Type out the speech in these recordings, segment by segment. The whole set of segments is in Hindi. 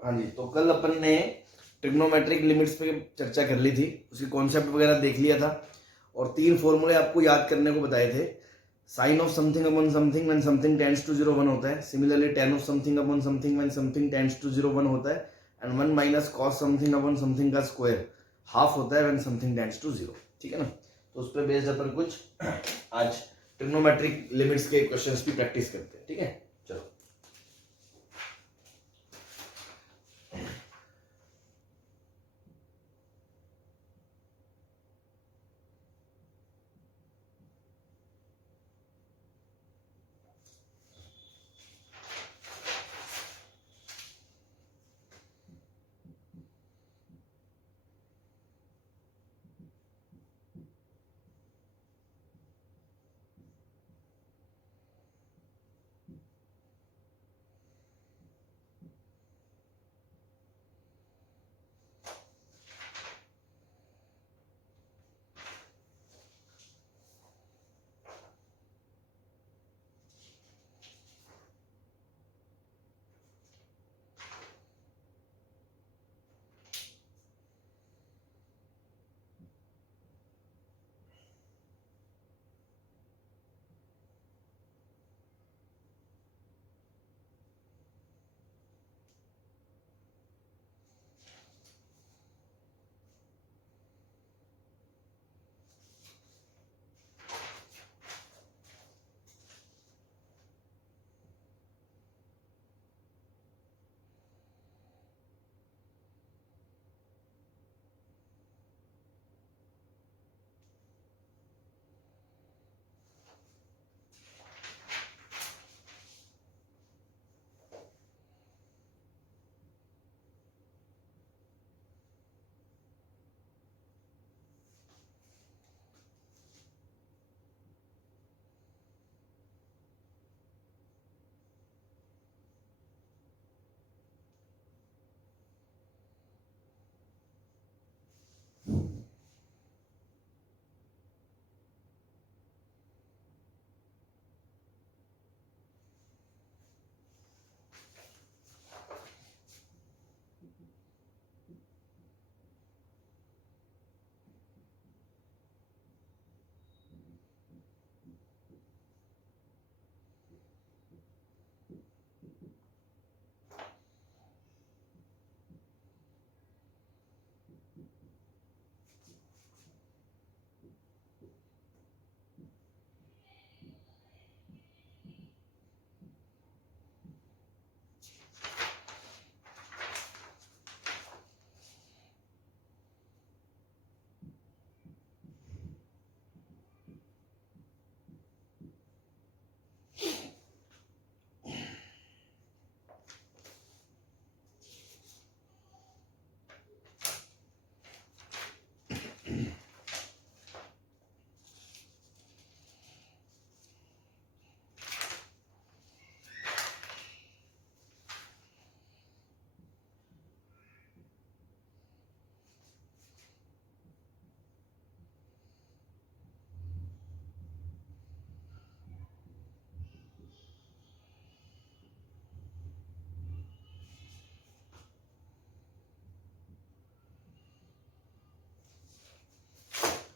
हाँ जी, तो कल अपन ने ट्रिग्नोमेट्रिक लिमिट्स पे चर्चा कर ली थी, उसकी कॉन्सेप्ट वगैरह देख लिया था और 3 फॉर्मूले आपको याद करने को बताए थे। Sine of something upon something when something tends to 0 1 होता है। Similarly tan of something upon something when something tends to 0 1 होता है। And 1 minus cos something upon something का स्क्वायर हाफ होता है व्हेन समथिंग टेंड्स टू 0। ठीक है ना। तो उस पर बेस्ड अपन कुछ आज ट्रिग्नोमेट्रिक लिमिट्स के क्वेश्चंस की प्रैक्टिस करते हैं। ठीक है, चलो।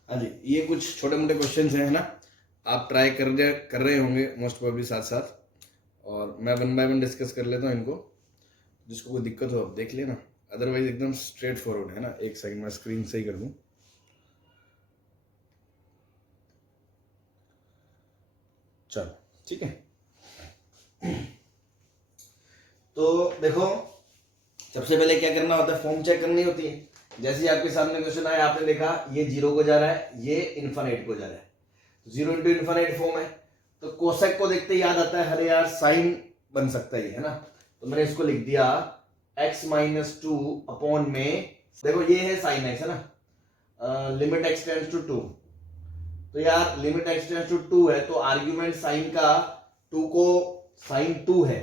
हाँ जी, ये कुछ छोटे मोटे क्वेश्चन हैं, है ना। आप ट्राई कर रहे होंगे मोस्ट प्रोबेबली साथ साथ, और मैं वन बाय वन डिस्कस कर लेता हूँ इनको। जिसको कोई दिक्कत हो आप देख लेना, अदरवाइज एकदम स्ट्रेट फॉरवर्ड है ना। एक सेकंड में स्क्रीन सही कर दूँ। चलो ठीक है। तो देखो, सबसे पहले क्या करना होता है, फॉर्म चेक करनी होती है। जैसे ही आपके सामने क्वेश्चन आया, आपने देखा ये 0 को जा रहा है, ये इन्फिनिट को जा रहा है, 0 इंटू इन्फिनिट फॉर्म है। तो कोसेक को देखते याद आता है, अरे यार साइन बन सकता है ना। तो मैंने इसको लिख दिया x माइनस 2 अपॉन में, देखो ये है साइन x है ना, लिमिट x टेंड्स टू 2। तो यार लिमिट x टेंड्स टू 2 है, तो आर्ग्यूमेंट साइन का 2 को साइन 2 है।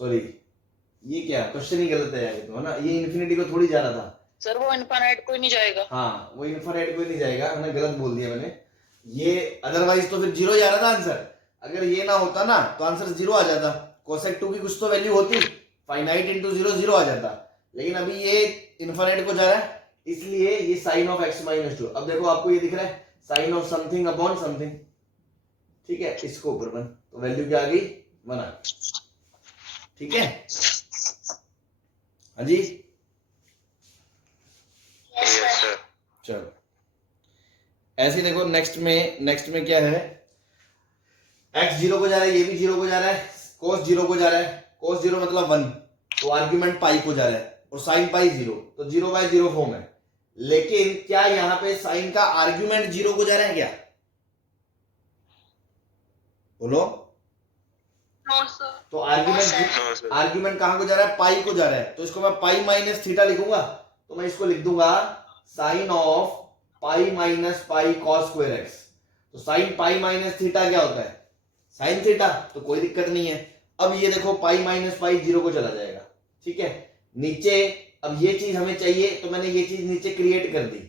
सॉरी, ये क्या क्वेश्चन ही गलत है यार, तो है ना, ये इन्फिनिटी को थोड़ी जा रहा था सर, वो इनफाइनाइट कोई नहीं जाएगा। हाँ, वो इन्फिनिटी कोई नहीं जाएगा, मैंने गलत बोल दिया मैंने ये। अदरवाइज तो फिर 0 जा रहा था आंसर। अगर ये ना होता ना तो आंसर 0 आ जाता। कोसेक 2 की कुछ तो वैल्यू होती, फाइनाइट इंटू जीरो जीरो आ जाता, लेकिन अभी ये इन्फिनिट को जा रहा है, इसलिए ये sine of x minus two. अब देखो आपको ये दिख रहा है sine of something upon something, ठीक है, इसको ऊपर वन, तो वैल्यू क्या आ गई, वन आ गई, ठीक है। हाँ जी यस सर। चलो ऐसे ही देखो नेक्स्ट में क्या है, x जीरो को जा रहा है, ये भी जीरो को जा रहा है, cos जीरो को जा रहा है, cos जीरो मतलब वन, तो आर्ग्यूमेंट पाई को जा रहा है, और साइन पाई जीरो, तो जीरो बाय जीरो फॉर्म है। लेकिन क्या यहां पे साइन का आर्ग्यूमेंट जीरो को जा रहा है क्या, बोलो। No sir. तो आर्ग्यूमेंट कहां को जा रहा है, पाई को जा रहा है, तो इसको मैं पाई माइनस थीटा लिखूंगा, तो मैं इसको लिख दूंगा sine of pi minus pi cos square x. तो साइन पाई माइनस थीटा क्या होता है, साइन थीटा, तो कोई दिक्कत नहीं है। अब ये देखो पाई माइनस पाई जीरो को चला जाएगा, ठीक है। नीचे अब ये चीज हमें चाहिए, तो मैंने ये चीज नीचे क्रिएट कर दी,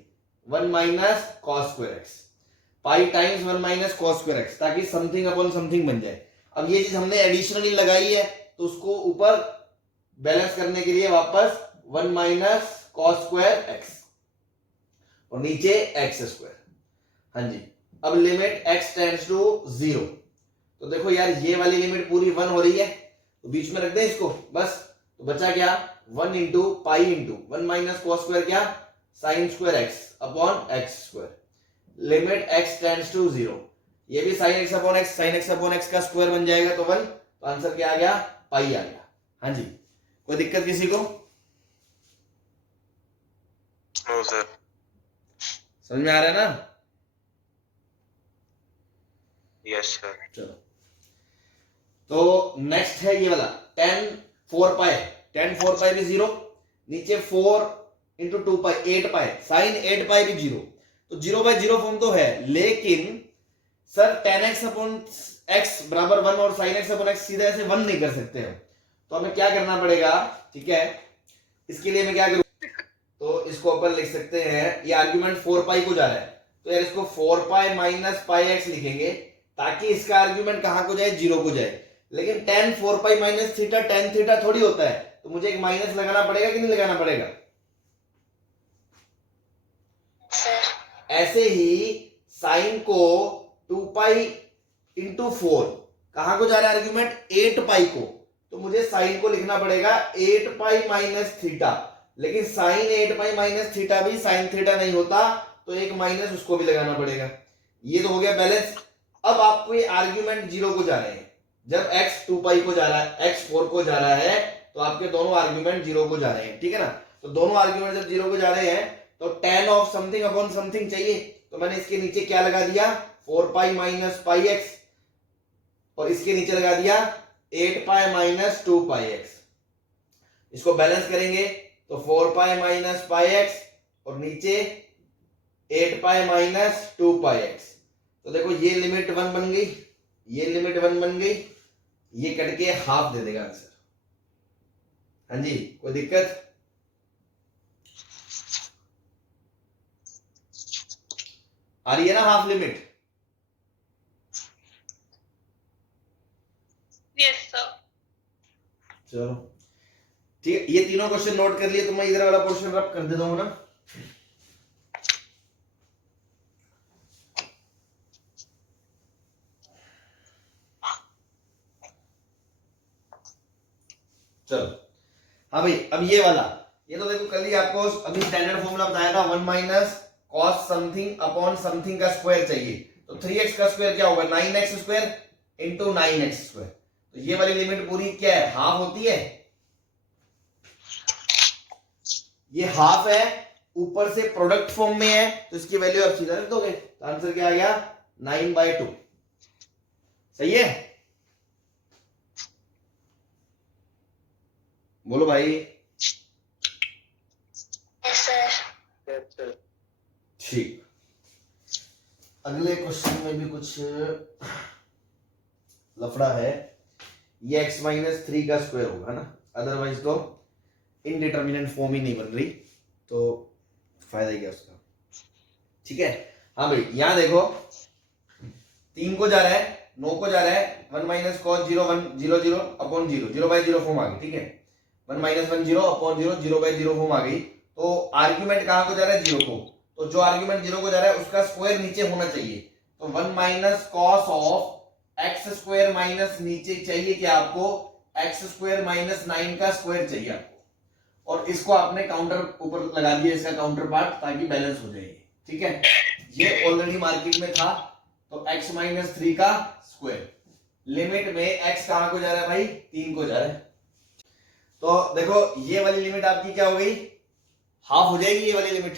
one minus cos square x, pi times one minus cos square x, ताकि समथिंग अपॉन समथिंग बन जाए। अब ये चीज हमने एडिशनली लगाई है, तो उसको ऊपर बैलेंस करने के लिए वापस one minus cos square x, और नीचे एक्स स्क्वायर। हाँ जी, अब limit x tends to zero, तो देखो यार ये वाली लिमिट पूरी वन हो रही है, तो बीच में रख दें इसको बस, तो बचा क्या, one into pi into one minus cos square क्या, sine square x upon x square, limit x tends to zero, ये भी sine x upon x, sine x upon x का स्क्वायर बन जाएगा तो वन, तो आंसर क्या आ गया, पाई आ गया। हाँ जी, कोई दिक्कत किसी को, नो सर। समझ में आ रहा है ना। Yes sir. चलो तो नेक्स्ट है ये वाला tan four pi, tan four pi भी जीरो, नीचे four into two pi eight pi, sine eight pi भी जीरो, तो जीरो बाय जीरो फॉर्म तो है, लेकिन sir ten x upon x बराबर वन और साइन एक्स अपॉन एक्स सीधा ऐसे वन नहीं कर सकते हम, तो हमें क्या करना पड़ेगा, ठीक है। इसके लिए मैं क्या करूं, तो इसको अपन लिख सकते हैं, ये आर्ग्यूमेंट फोर पाई को जा रहा है, तो यार इसको फोर पाई माइनस पाई एक्स लिखेंगे, ताकि इसका आर्ग्यूमेंट कहां को जाए, जीरो को जाए। लेकिन टेन फोर पाई माइनस थीटा टेन थीटा थोड़ी होता है, तो मुझे एक माइनस लगाना पड़ेगा कि नहीं लगाना पड़ेगा। ऐसे ही साइन को टू पाई इंटू फोर कहां को जा रहा है आर्ग्यूमेंट, एट पाई को, तो मुझे साइन को लिखना पड़ेगा एट पाई माइनस थीटा, लेकिन sine eight pi minus theta भी साइन थीटा नहीं होता, तो एक माइनस उसको भी लगाना पड़ेगा। ये तो हो गया बैलेंस। अब आपको ये आर्ग्यूमेंट जीरो को जा रहे हैं, जब x टू पाई को जा रहा है, x फोर को जा रहा है, तो आपके दोनों आर्ग्यूमेंट जीरो को जा रहे हैं, ठीक है ना। तो दोनों आर्ग्यूमेंट जब जीरो को जा रहे हैं, तो ten of something upon something चाहिए, तो मैंने इसके नीचे क्या लगा दिया, फोर पाई माइनस पाई एक्स, और इसके नीचे लगा दिया एट पाई माइनस टू पाई एक्स। इसको बैलेंस करेंगे तो फोर पाई माइनस पाई एक्स और नीचे एट पाई माइनस टू पाई एक्स, तो देखो ये लिमिट वन बन गई, ये लिमिट वन बन गई, ये कट के हाफ दे देगा आंसर। हाँ जी, कोई दिक्कत, आ रही है ना हाफ लिमिट। Yes sir. चलो ठीक है, ये तीनों क्वेश्चन नोट कर लिए, तो मैं इधर वाला पोर्शन रब कर देता हूं ना। चलो हाँ भाई, अब ये वाला, ये तो देखो कल ही आपको अभी स्टैंडर्ड फॉर्मूला बताया था, one minus cos something upon something का स्क्वायर चाहिए, तो 3x का स्क्वायर क्या होगा, 9x square into 9x square, तो ये वाली लिमिट पूरी क्या है, हाफ होती है, ये हाफ है, ऊपर से प्रोडक्ट फॉर्म में है, तो इसकी वैल्यू आप सीधा रख दोगे, तो आंसर क्या आ गया, 9/2। सही है, बोलो भाई। Yes sir. ठीक, अगले क्वेश्चन में भी कुछ लफड़ा है, ये x माइनस थ्री का स्क्वायर होगा ना, अदरवाइज तो इनडिटर्मिनेंट फॉर्म ही नहीं बन रही, तो फायदा क्या उसका, ठीक है। हाँ भाई, यहां देखो 3 को जा रहा है, 9 को जा रहा है, 1 माइनस कॉस 0 1 0 0 अपॉन 0 0/0 फॉर्म आ गई, ठीक है। 1 माइनस 1 0 अपॉन 0, 0/0 फॉर्म आ गई। तो आर्ग्यूमेंट कहां को जा रहा है? 0 को। तो जो आर्ग्यूमेंट 0 को जा रहा है उसका स्क्वायर नीचे होना चाहिए। तो 1 minus cos of x square minus नीचे चाहिए क्या आपको? एक्स स्क्वायर माइनस 9 का स्क्वायर चाहिए आपको। और इसको आपने काउंटर ऊपर लगा दिया, इसका काउंटर पार्ट, ताकि बैलेंस हो जाएगी। ठीक है, ये ऑलरेडी मार्केट में था। तो x माइनस 3 का स्क्वायर, लिमिट में x कहां को जा रहा है भाई? 3 को जा रहा है। तो देखो ये वाली लिमिट आपकी क्या हो गई? हाफ हो जाएगी ये वाली limit,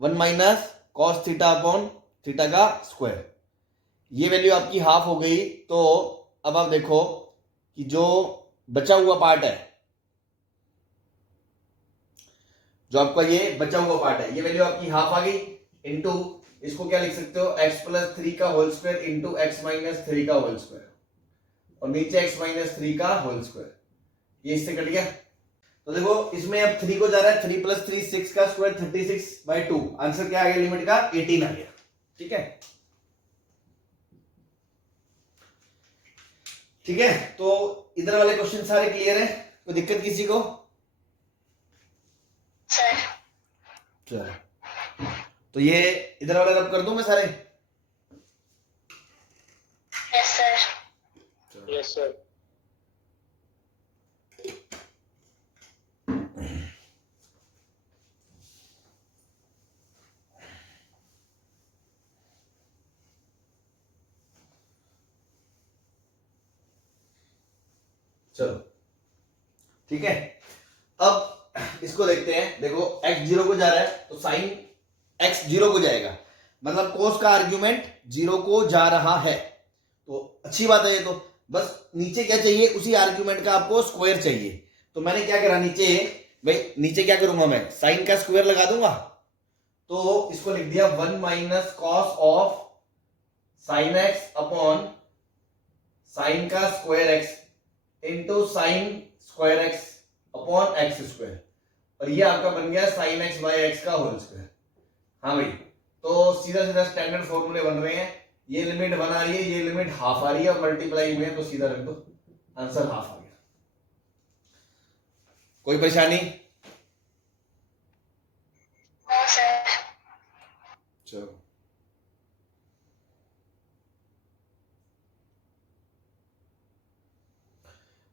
1 minus cos theta upon theta का स्क्वायर। ये वैल्यू आपकी हाफ हो गई। तो अब आप देखो कि जो बचा हुआ पार्ट है, जो आपका ये बचा हुआ पार्ट है, ये वैल्यू आपकी हाफ आ गई, इनटू इसको क्या लिख सकते हो? x प्लस 3 का whole square into x minus 3 का होल स्क्वायर, और नीचे x माइनस 3 का होल स्क्वायर। ये इससे कट गया। तो देखो इसमें अब 3 को जा रहा है, 3 प्लस 3 6 का स्क्वायर 36/2। आंसर क्या आ गया लिमिट का? 18 आ गया। ठीक है, ठीक है। तो इधर वाले क्वेश्चन सारे क्लियर है? कोई दिक्कत किसी को? सर। चलो, तो ये इधर वाले रब कर दूं मैं सारे? Yes sir. Yes sir. चलो ठीक है, अब इसको देखते हैं। देखो x 0 को जा रहा है, तो साइन x 0 को जाएगा, मतलब कोस का आर्ग्यूमेंट 0 को जा रहा है। तो अच्छी बात है ये। तो बस नीचे क्या चाहिए? उसी आर्ग्यूमेंट का आपको स्क्वायर चाहिए। तो मैंने क्या करा नीचे, भाई नीचे क्या करूंगा मैं? साइन का स्क्वायर लगा दूंगा। तो इसको लिख दिया 1 minus cos of sine x upon sine का square x into sine square x upon x square, और ये आपका बन गया साइन एक्स बाय एक्स का होल स्क्वायर। हाँ भाई, तो सीधा सीधा स्टैंडर्ड फॉर्मूले बन रहे हैं। ये लिमिट 1 आ रही है, ये लिमिट हाफ आ रही है, और मल्टीप्लाई में तो सीधा रख दो, आंसर हाफ आ गया। कोई परेशानी? No sir. चलो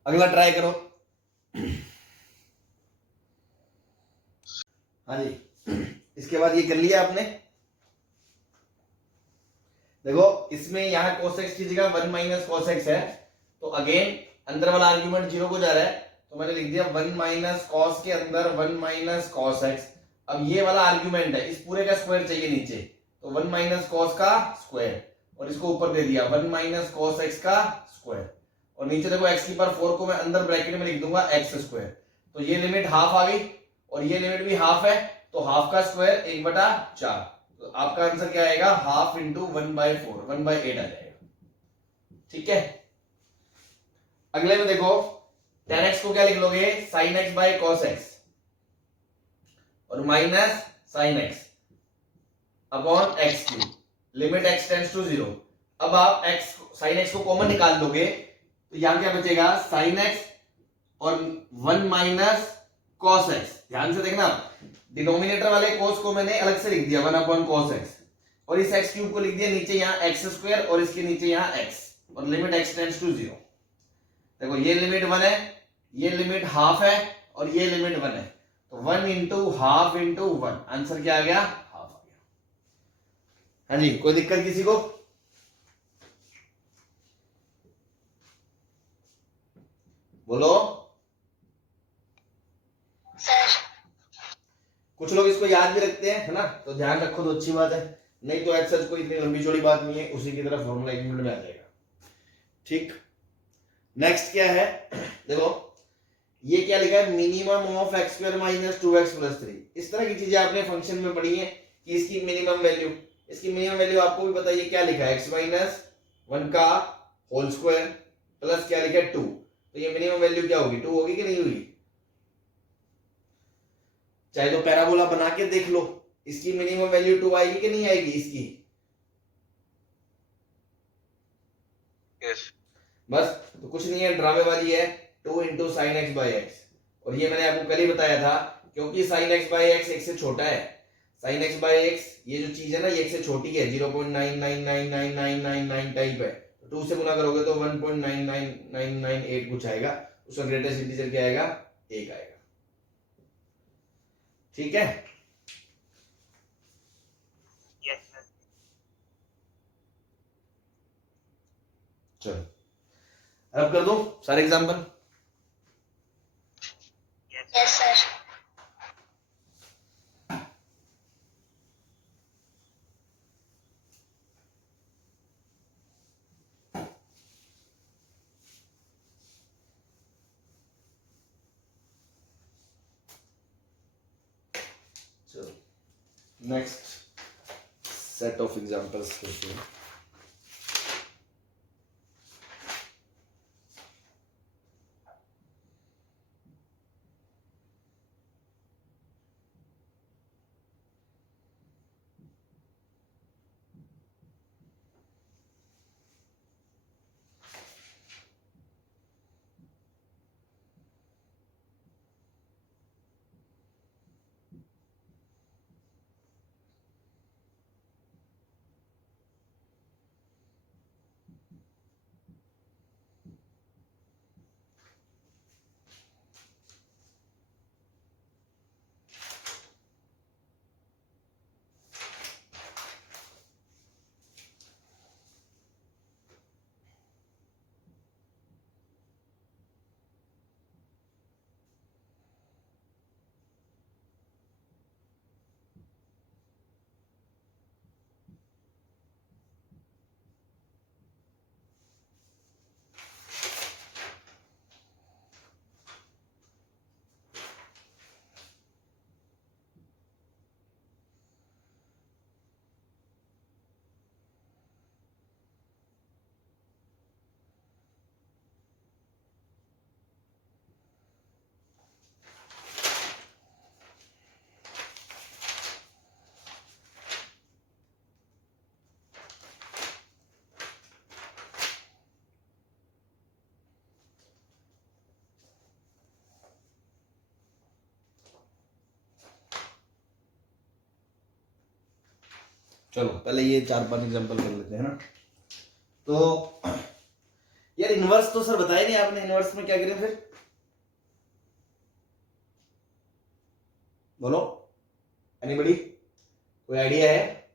अगला ट्राई करो। हाँ जी, इसके बाद ये कर लिया आपने। देखो इसमें यहां cos x की जगह 1 माइनस cos x है, तो अगेन अंदर वाला आर्ग्यूमेंट 0 को जा रहा है, तो मैंने लिख दिया 1 माइनस cos के अंदर 1 माइनस cos x। अब ये वाला आर्ग्यूमेंट है, इस पूरे का स्क्वायर चाहिए नीचे, तो 1 माइनस cos का स्क्वायर, और इसको ऊपर दे दिया 1 माइनस cos x का स्क्वायर, और नीचे देखो x की पावर 4 को मैं अंदर ब्रैकेट में लिख दूंगा x स्क्वायर। तो ये लिमिट हाफ आ गई, और ये लिमिट भी हाफ है, तो हाफ का स्क्वायर 1/4। तो आपका आंसर क्या आएगा? हाफ इंटू 1/4, 1/8 आ जाएगा। ठीक है, अगले में देखो tan x को क्या लिख लोगे? sin x by cos x, और minus sin x upon x cube, limit x tends to 0। अब आप x sin x को कॉमन निकाल दोगे, तो यहां क्या बचेगा? sin x और 1 माइनस cos x। ध्यान से देखना, डिनोमिनेटर वाले cos को मैंने अलग से लिख दिया 1 अपॉन cos x, और इस x क्यूब को लिख दिया नीचे यहां x स्क्वायर, और इसके नीचे यहां x, और लिमिट x टेंड्स टू 0। देखो ये लिमिट 1 है, ये लिमिट हाफ है, और ये लिमिट 1 है, तो 1 इंटू हाफ इंटू 1, आंसर क्या आ गया? हाफ आ गया। हाँ जी, कोई दिक्कत किसी को? बोलो। सर। कुछ लोग इसको याद भी रखते हैं, है ना, तो ध्यान रखो तो अच्छी बात है, नहीं तो एक्सरसाइज कोई इतनी लंबी चौड़ी बात नहीं है, उसी की तरफ फॉर्मूला 1 मिनट में आ जाएगा। ठीक, नेक्स्ट क्या है? देखो ये क्या लिखा है? Minimum of x square minus 2x plus 3। इस तरह की चीजें आपने फंक्शन में पढ़ी है कि इसकी मिनिमम वैल्यू, इसकी मिनिमम वैल्यू आपको भी पता है, ये क्या लिखा है? x माइनस 1 का होल स्क्वायर प्लस क्या लिखा है? 2। तो ये मिनिमम वैल्यू क्या होगी? 2 होगी कि नहीं होगी? चाहे तो पैराबोला बना के देख लो, इसकी मिनिमम वैल्यू 2 आएगी कि नहीं आएगी इसकी? यस। बस, तो कुछ नहीं है, ड्रामे वाली है, 2 into sine x by x, और ये मैंने आपको कल ही बताया था, क्योंकि साइन एक्स बाई एक्स एक से छोटा है, साइन एक्स बाई एक्स ये जो चीज है ना, ये एक से छोटी है, 0.999999 टाइप है, तो 2 से गुना करोगे तो 1.99998 कुछ आएगा, उसका ग्रेटेस्ट इंटीजर क्या आएगा, 1 आएगा। ठीक है, Yes, sir. चलो अब कर दो सारे एग्जाम्पल। Yes, sir. चलो नेक्स्ट सेट ऑफ एग्जांपल्स करते हैं। चलो पहले ये 4-5 एग्जांपल कर लेते हैं ना। तो यार इनवर्स तो सर बताया नहीं आपने, इनवर्स में क्या करें फिर, बोलो एनीबॉडी, कोई आइडिया है?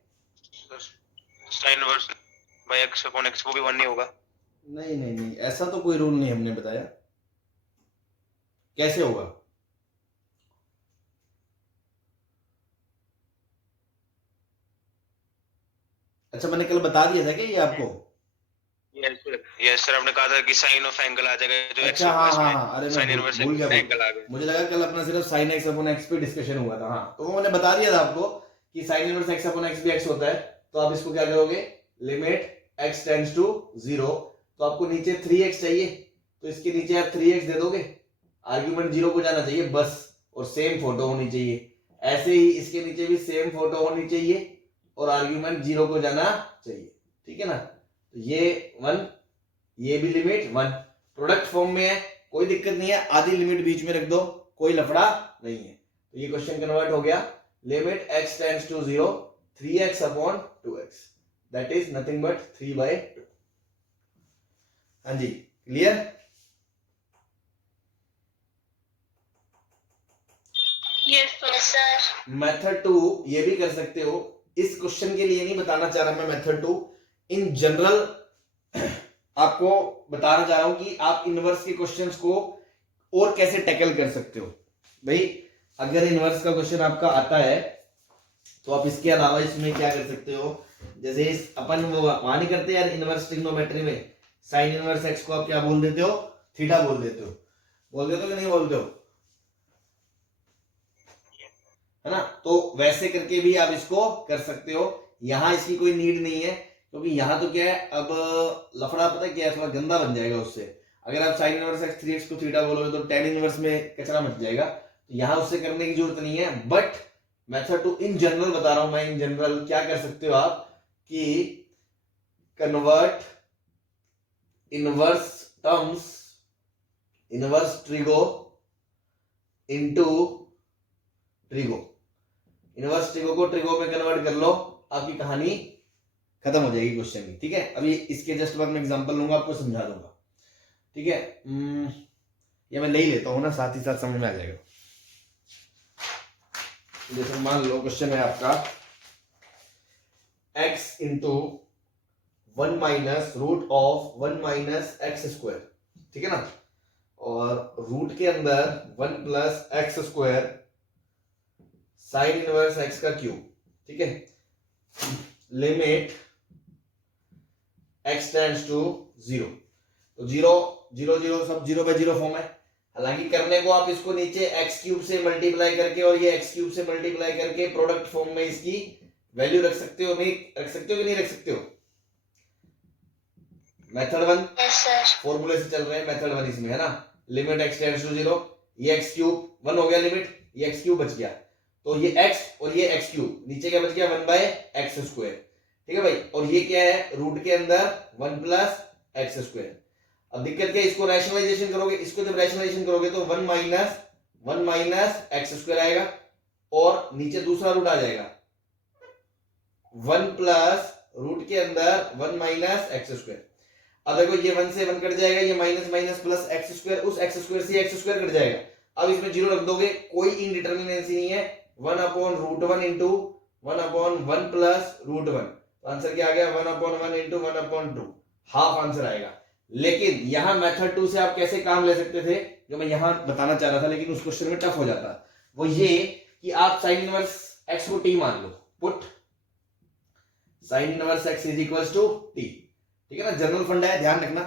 Sine inverse by x upon x, वो भी 1 नहीं होगा। नहीं नहीं नहीं, ऐसा तो कोई रूल नहीं हमने बताया, कैसे होगा? अच्छा मैंने कल बता दिया था क्या ये आपको? यस सर, आपने कहा था कि साइन ऑफ एंगल आ जाएगा जो एक्स अच्छा हाँ इनवर्स हाँ में, हाँ, अरे साइन मैं इनवर्स भूल गया, एंगल आ गया। मुझे लगा कल अपना सिर्फ साइन एक्स अपॉन एक्स पे डिस्कशन हुआ था। हाँ तो वो मैंने बता दिया था आपको कि sign inverse x upon x भी एक्स होता है, तो आप इसको क्या करोगे, लिमिट एक्स टेंड्स टू 0, तो आपको नीचे 3x चाहिए, तो इसके नीचे आप 3x दे दोगे, आर्ग्यूमेंट 0 को जाना चाहिए बस, और सेम फोटो होनी चाहिए। ऐसे ही इसके नीचे भी सेम फोटो होनी चाहिए और आर्ग्यूमेंट 0 को जाना चाहिए, ठीक है ना। तो ये 1, ये भी लिमिट 1, प्रोडक्ट फॉर्म में है, कोई दिक्कत नहीं है, आधी लिमिट बीच में रख दो, कोई लफड़ा नहीं है। तो ये क्वेश्चन कन्वर्ट हो गया, limit x tends to 0 3x upon 2x, that is nothing but 3/2। हाँ जी क्लियर? Yes, sir. मेथड 2 ये भी कर सकते हो, इस क्वेश्चन के लिए नहीं बताना चाह रहा मैं मेथड 2, इन जनरल आपको बताना चाह रहा हूं कि आप इनवर्स के क्वेश्चंस को और कैसे टैकल कर सकते हो। भाई अगर इनवर्स का क्वेश्चन आपका आता है तो आप इसके अलावा इसमें क्या कर सकते हो, जैसे इस अपन वो वहां नहीं करते यार इनवर्स ट्रिग्नोमेट्री में, साइन इनवर्स एक्स को आप क्या बोल देते हो, थीटा बोल देते हो, बोल देते हो कि नहीं बोलते हो, है ना। तो वैसे करके भी आप इसको कर सकते हो, यहां इसकी कोई नीड नहीं है, क्योंकि यहां तो क्या है, अब लफड़ा पता है क्या है, थोड़ा गंदा बन जाएगा उससे। अगर आप साइन इनवर्स एक्स 3x को थीटा बोलोगे तो tan इनवर्स में कचरा मच जाएगा, तो यहां उससे करने की जरूरत नहीं है। बट मेथड 2 इन जनरल बता रहा हूं मैं, इन जनरल क्या कर सकते हो आप कि convert inverse terms, inverse trigo into trigo. Inverse trigo को ट्रिगो में कन्वर्ट कर लो, आपकी कहानी खत्म हो जाएगी क्वेश्चन की। ठीक है, अभी इसके जस्ट बाद में एग्जांपल लूंगा, आपको समझा दूंगा। ठीक है, ये मैं ले ही लेता हूं ना, साथ ही साथ समझ में आ जाएगा। जैसे मान लो क्वेश्चन है आपका x into 1 minus root of 1 minus x square. ठीक है ना, और रूट के अंदर 1 plus x square sine inverse x का क्यूब। ठीक है, लिमिट x टेंड्स टू 0। तो 0 0 0 सब 0 बाय 0 फॉर्म है। हालांकि करने को आप इसको नीचे एक्स क्यूब से मल्टीप्लाई करके और ये एक्स क्यूब से मल्टीप्लाई करके प्रोडक्ट फॉर्म में इसकी वैल्यू रख सकते हो, नहीं रख सकते हो कि नहीं रख सकते हो? Method 1 yes sir. फॉर्मूले से चल रहे हैं, मेथड 1 इसमें है ना। लिमिट x टेंड्स टू 0, ये एक्स क्यूब 1 हो गया लिमिट, ये एक्स क्यूब बच गया, तो ये x और ये एक्स क्यूब, नीचे क्या बच गया 1 बाय एक्स स्क्वायर। ठीक है भाई, और ये क्या है रूट के अंदर 1 प्लस एक्स स्क्वायर। अब दिक्कत क्या है, इसको रैशनलाइजेशन करोगे, इसको जब रैशनलाइजेशन करोगे तो 1 माइनस एक्स स्क्वायर आएगा और नीचे दूसरा रूट आ जाएगा 1 प्लस रूट के अंदर 1 माइनस एक्स स्क्वायर। अब देखो ये 1 से 1 कट जाएगा, ये minus minus plus x square, उस एक्स स्क्वायर से एक्स स्क्वायर कट जाएगा। अब इसमें 0 रख दोगे, कोई इनडिटरमिनेंसी नहीं है। 1 upon root 1 into 1 upon 1 plus root 1, तो आंसर क्या आ गया 1 upon 1 into 1 upon 2, half answer आएगा। लेकिन यहां मेथड 2 से आप कैसे काम ले सकते थे, जो मैं यहां बताना चाह रहा था लेकिन उस क्वेश्चन में टफ हो जाता, वो ये कि आप साइन इनवर्स एक्स को टी मान लो, put sine inverse x is equals to t. ठीक है ना, जनरल फंडा है, ध्यान रखना।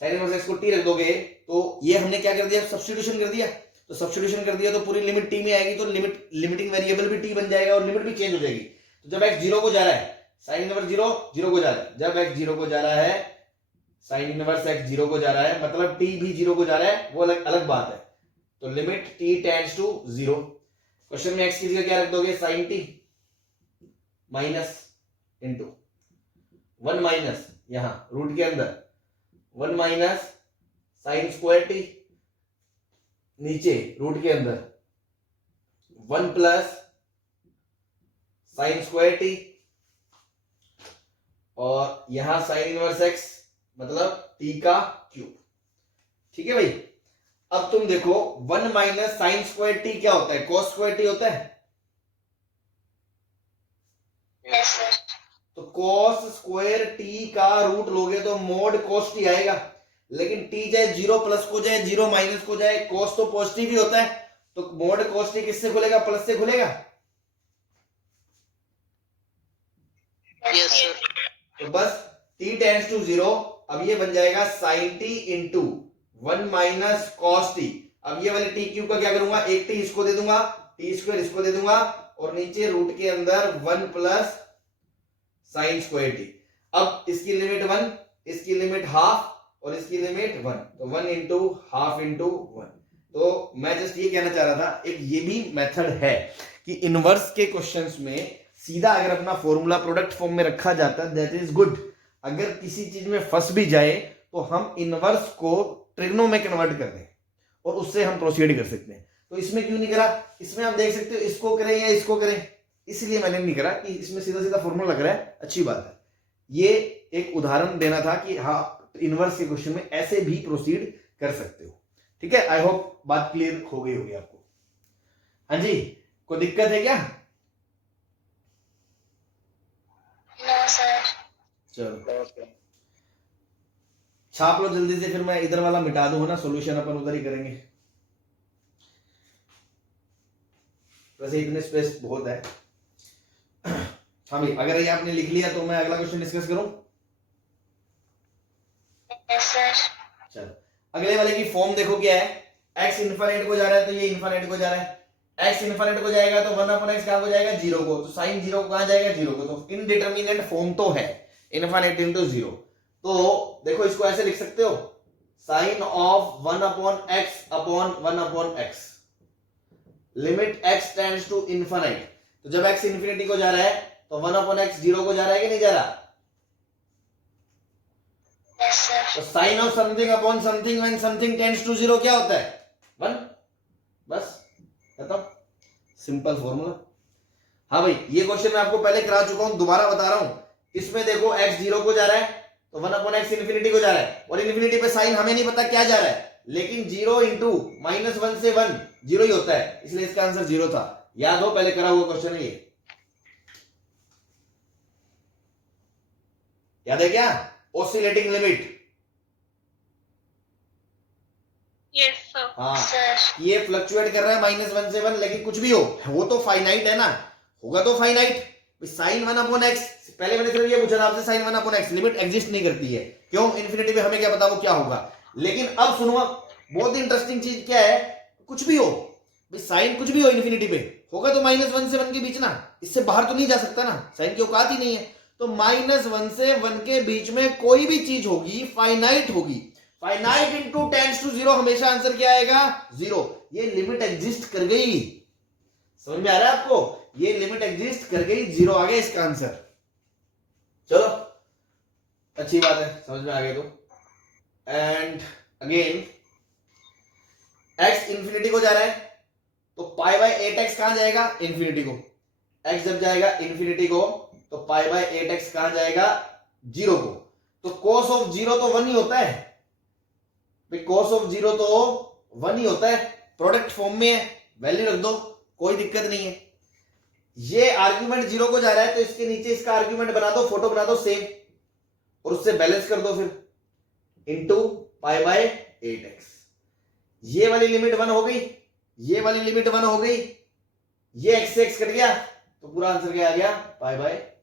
साइन इनवर्स एक्स को टी रख दोगे तो ये हमने क्या कर दिया, सब्स्टिट्यूशन कर दिया। तो सब्स्टिट्यूशन कर दिया तो पूरी लिमिट टी में आएगी, तो लिमिटिंग वेरिएबल भी टी बन जाएगा और लिमिट भी चेंज हो जाएगी। तो जब x 0 को जा रहा है, साइन इनवर्स 0 0 को जा रहा है, जब x 0 को जा रहा है, साइन इनवर्स x 0 को जा रहा है, मतलब t भी 0 को जा रहा है, वो अलग बात है। तो limit t tends to 0। Question में x की जगह क्या रख दोगे, sine t minus into 1 minus यहां रूट के अंदर 1 माइनस साइन स्क्वायर t, नीचे रूट के अंदर 1 प्लस साइन स्क्वायर टी, और यहां साइन इनवर्स एक्स मतलब टी का क्यूब। ठीक है भाई, अब तुम देखो 1 माइनस साइन स्क्वायर टी क्या होता है, कॉस स्क्वायर टी होता है। Yes sir. तो कॉस स्क्वायर टी का रूट लोगे तो मोड कॉस टी आएगा, लेकिन टी चाहे 0 प्लस को जाए 0 माइनस को जाए, कॉस तो पॉजिटिव ही होता है, तो मोड कॉस टी किससे खुलेगा, प्लस से खुलेगा। Yes sir. तो बस t टेंड्स टू 0, अब ये बन जाएगा sin t into 1 minus cos T. अब ये वाले t क्यूब का क्या करूंगा, एक t इसको दे दूंगा, t स्क्वायर इसको दे दूंगा, और नीचे रूट के अंदर 1 प्लस साइन स्क्वायर टी। अब इसकी लिमिट 1, इसकी लिमिट हाफ और इसकी लिमिट 1, तो 1 इंटू हाफ इंटू 1। तो मैं जस्ट ये कहना चाह रहा था, एक ये भी मेथड है कि इनवर्स के क्वेश्चंस में सीधा अगर अपना फॉर्मूला प्रोडक्ट फॉर्म में रखा जाता है दैट इज गुड। अगर किसी चीज में फंस भी जाए तो हम इनवर्स को ट्रिग्नो में कन्वर्ट कर दें और उससे हम प्रोसीड कर सकते हैं। तो इसमें क्यों नहीं करा, इसमें आप देख सकते हो इसको करें या इसको करें, इसलिए मैंने नहीं करा कि इसमें सीधा सीधा फॉर्मूला लग रहा है, अच्छी बात है। ये एक उदाहरण देना था कि हाँ इनवर्स के क्वेश्चन में ऐसे भी प्रोसीड कर सकते हो। ठीक है, आई होप बात क्लियर हो गई होगी आपको। हाँ जी, कोई दिक्कत है क्या? No sir. चलो छाप लो जल्दी से, फिर मैं इधर वाला मिटा दूंगा ना, सॉल्यूशन अपन उधर ही करेंगे। वैसे इतने स्पेस बहुत है। हाँ भाई, अगर ये आपने लिख लिया तो मैं अगला क्वेश्चन डिस्कस करूं। Yes sir. चलो अगले वाले की फॉर्म देखो क्या है, x इनफिनिट को जा रहा है तो ये इनफिनिट को जा रहा है, x इनफिनिट को जाएगा तो 1 अपॉन x कहां को जाएगा, 0 को, तो साइन 0 को कहां जाएगा, 0 को, तो इनडिटरमिनेट फॉर्म तो है इनफिनिट इनटू 0। तो देखो इसको ऐसे लिख सकते हो, sine of 1 upon x upon 1 upon x, limit x tends to infinite. तो जब x इनफिनिटी को जा रहा है तो 1 अपॉन x 0 को जा रहा है कि नहीं जा रहा। Yes sir. तो sine of something upon something when something tends to 0 क्या होता है, 1। बस सिंपल फॉर्मूला। हाँ भाई, ये क्वेश्चन मैं आपको पहले करा चुका हूं, दोबारा बता रहा हूं। इसमें देखो x 0 को जा रहा है तो 1/x इन्फिनिटी को जा रहा है, और इन्फिनिटी पे साइन हमें नहीं पता क्या जा रहा है, लेकिन 0 इंटू -1 से 1 0 ही होता है, इसलिए इसका आंसर 0 था। याद हो, पहले करा हुआ क्वेश्चन है ये, याद है क्या? Oscillating limit. Yes, sir. हाँ, Sir. ये फ्लक्चुएट कर रहा है -1 से 1, लेकिन कुछ भी हो वो तो फाइनाइट है ना, होगा तो फाइनाइट। साइन 1/x, पहले मैंने सिर्फ ये पूछा था आपसे, साइन 1/x लिमिट एग्जिस्ट नहीं करती है, क्यों? इन्फिनिटी पे हमें क्या पता वो क्या होगा। लेकिन अब सुनो, बहुत इंटरेस्टिंग चीज क्या है, कुछ भी हो भाई, साइन कुछ भी हो इन्फिनिटी पे होगा तो -1 से 1 के बीच ना, इससे बाहर तो नहीं जा सकता ना, साइन की औकात ही नहीं है। तो -1 से 1 के बीच में कोई भी चीज होगी फाइनाइट होगी, फाइनाइट इंटू टेंड्स टू 0, हमेशा आंसर क्या आएगा? 0। ये लिमिट एग्जिस्ट कर गई, समझ में आ रहा है आपको? ये लिमिट एग्जिस्ट कर गई, 0 आ गया इसका आंसर। चलो, अच्छी बात है, समझ में आ गया तो। एंड अगेन x इंफिनिटी को जा रहा है तो π/8x कहां जाएगा? इंफिनिटी को। x जब जाएगा इंफिनिटी को तो π/8x कहां जाएगा? 0 को। तो cos ऑफ 0 तो 1 ही होता है भाई, cos ऑफ 0 तो 1 ही होता है, प्रोडक्ट फॉर्म में है, वैल्यू रख दो, कोई दिक्कत नहीं है। ये आर्ग्यूमेंट 0 को जा रहा है तो इसके नीचे इसका आर्ग्यूमेंट बना दो, फोटो बना दो सेम, और उससे बैलेंस कर दो फिर, इंटू π/8x। ये वाली लिमिट 1 हो गई, ये वाली लिमिट 1 हो गई, ये x से x कट गया, तो पूरा आंसर क्या आ गया? π/8।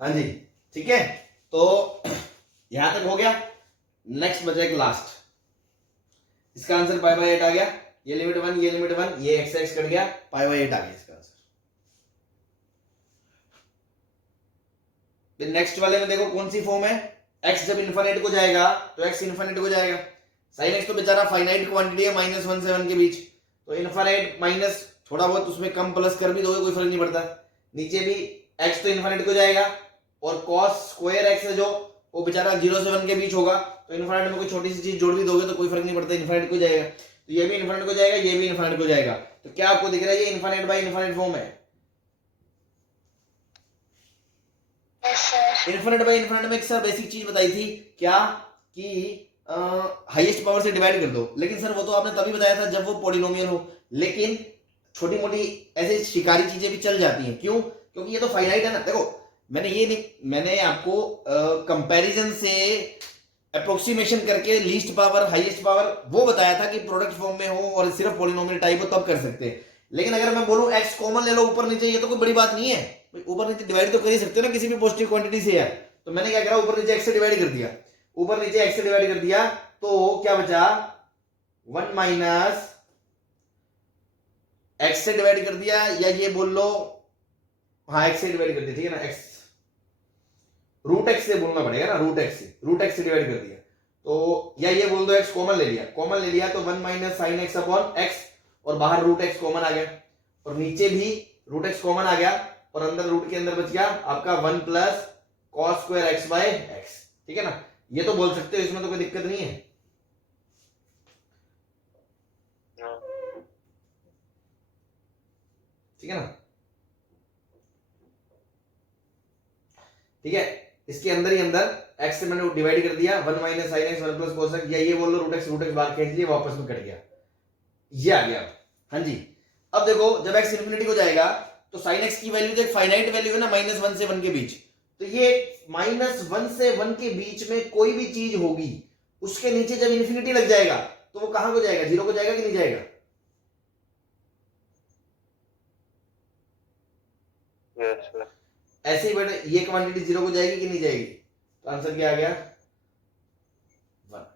हाँ जी, ठीक है, तो यहां तक हो गया। नेक्स्ट बचा एक लास्ट, इसका आंसर π/8 आ गया, ये लिमिट 1, ये लिमिट 1, ये x से x कट गया, π/8 आ गया इसका आंसर। नेक्स्ट वाले में देखो कौन सी फॉर्म है, x जब इन्फिनिट को जाएगा तो x इन्फिनिट को जाएगा, sin x तो बेचारा फाइनाइट क्वांटिटी है, -1 से 1 के बीच, तो इन्फिनिट माइनस थोड़ा बहुत उसमें कम प्लस कर भी दोगे कोई फर्क नहीं पड़ता। नीचे भी x तो इन्फिनिट को जाएगा, और cos स्क्वायर x है जो वो बेचारा 0 से 1 के बीच होगा, तो इन्फिनिट में कोई छोटी सी चीज जोड़ भी दोगे तो कोई फर्क नहीं पड़ता, इन्फिनिट को जाएगा। तो ये भी इन्फिनिट को जाएगा, ये भी इन्फिनिट को जाएगा, तो क्या आपको दिख रहा है? ये इन्फिनिट बाय इन्फिनिट फॉर्म है। Yes, sir. Infinite by infinite में एक सर बेसिक चीज बताई थी क्या, कि हाईएस्ट पावर से डिवाइड कर दो, लेकिन सर वो तो आपने तभी बताया था जब वो पॉलिनोमियल हो, लेकिन छोटी मोटी ऐसे शिकारी चीजें भी चल जाती हैं, क्यों? क्योंकि ये तो फाइनाइट है ना। देखो मैंने आपको कंपैरिजन से अप्रोक्सीमेशन करके लीस्ट पावर हाईएस्ट पावर वो बताया था कि प्रोडक्ट फॉर्म में हो और सिर्फ पॉलिनोमियल टाइप हो तब कर सकते हैं। लेकिन अगर मैं बोलूं x कॉमन ले लो ऊपर नीचे, ये तो कोई बड़ी बात नहीं है, ऊपर नीचे डिवाइड तो कर ही सकते हो ना किसी भी पॉजिटिव क्वांटिटी से यार। तो मैंने क्या करा, ऊपर नीचे x से डिवाइड कर दिया, ऊपर नीचे x से डिवाइड कर दिया, तो क्या बचा? 1 माइनस x से डिवाइड कर दिया, या ये बोल लो, हाँ x से डिवाइड कर दिया, ठीक है ना, x रूट x से बोलना पड़ेगा ना, रूट x से डिवाइड कर दिया, तो या ये बोल दो x कॉमन ले लिया, तो 1 minus sign x upon x, और बाहर रूट x कॉमन आ गया, और नीचे भी रूट x कॉमन आ गया, और अंदर रूट के अंदर बच गया आपका 1 plus cos square x by x, ठीक है ना। ये तो बोल सकते हो, इसमें तो कोई दिक्कत नहीं है, ठीक है ना, ठीक है। इसके अंदर ही अंदर x से मैंने डिवाइड कर दिया, 1 minus sine x 1 plus cos x, या ये बोल लो रूट एक्स बाहर खींच लिया, वापस में कट गया, ये आ गया। हाँ जी, अब देखो जब x इन्फिनिटी को जाएगा तो साइन एक्स की वैल्यू एक फाइनाइट वैल्यू है ना, -1 से 1 के बीच, तो ये -1 से 1 के बीच में कोई भी चीज होगी उसके नीचे जब इन्फिनिटी लग जाएगा तो वो कहां को जाएगा? 0 को जाएगा कि नहीं जाएगा? Yes, sir. ऐसे ही बेटा ये क्वांटिटी 0 को जाएगी कि नहीं जाएगी? तो आंसर क्या आ गया? 1।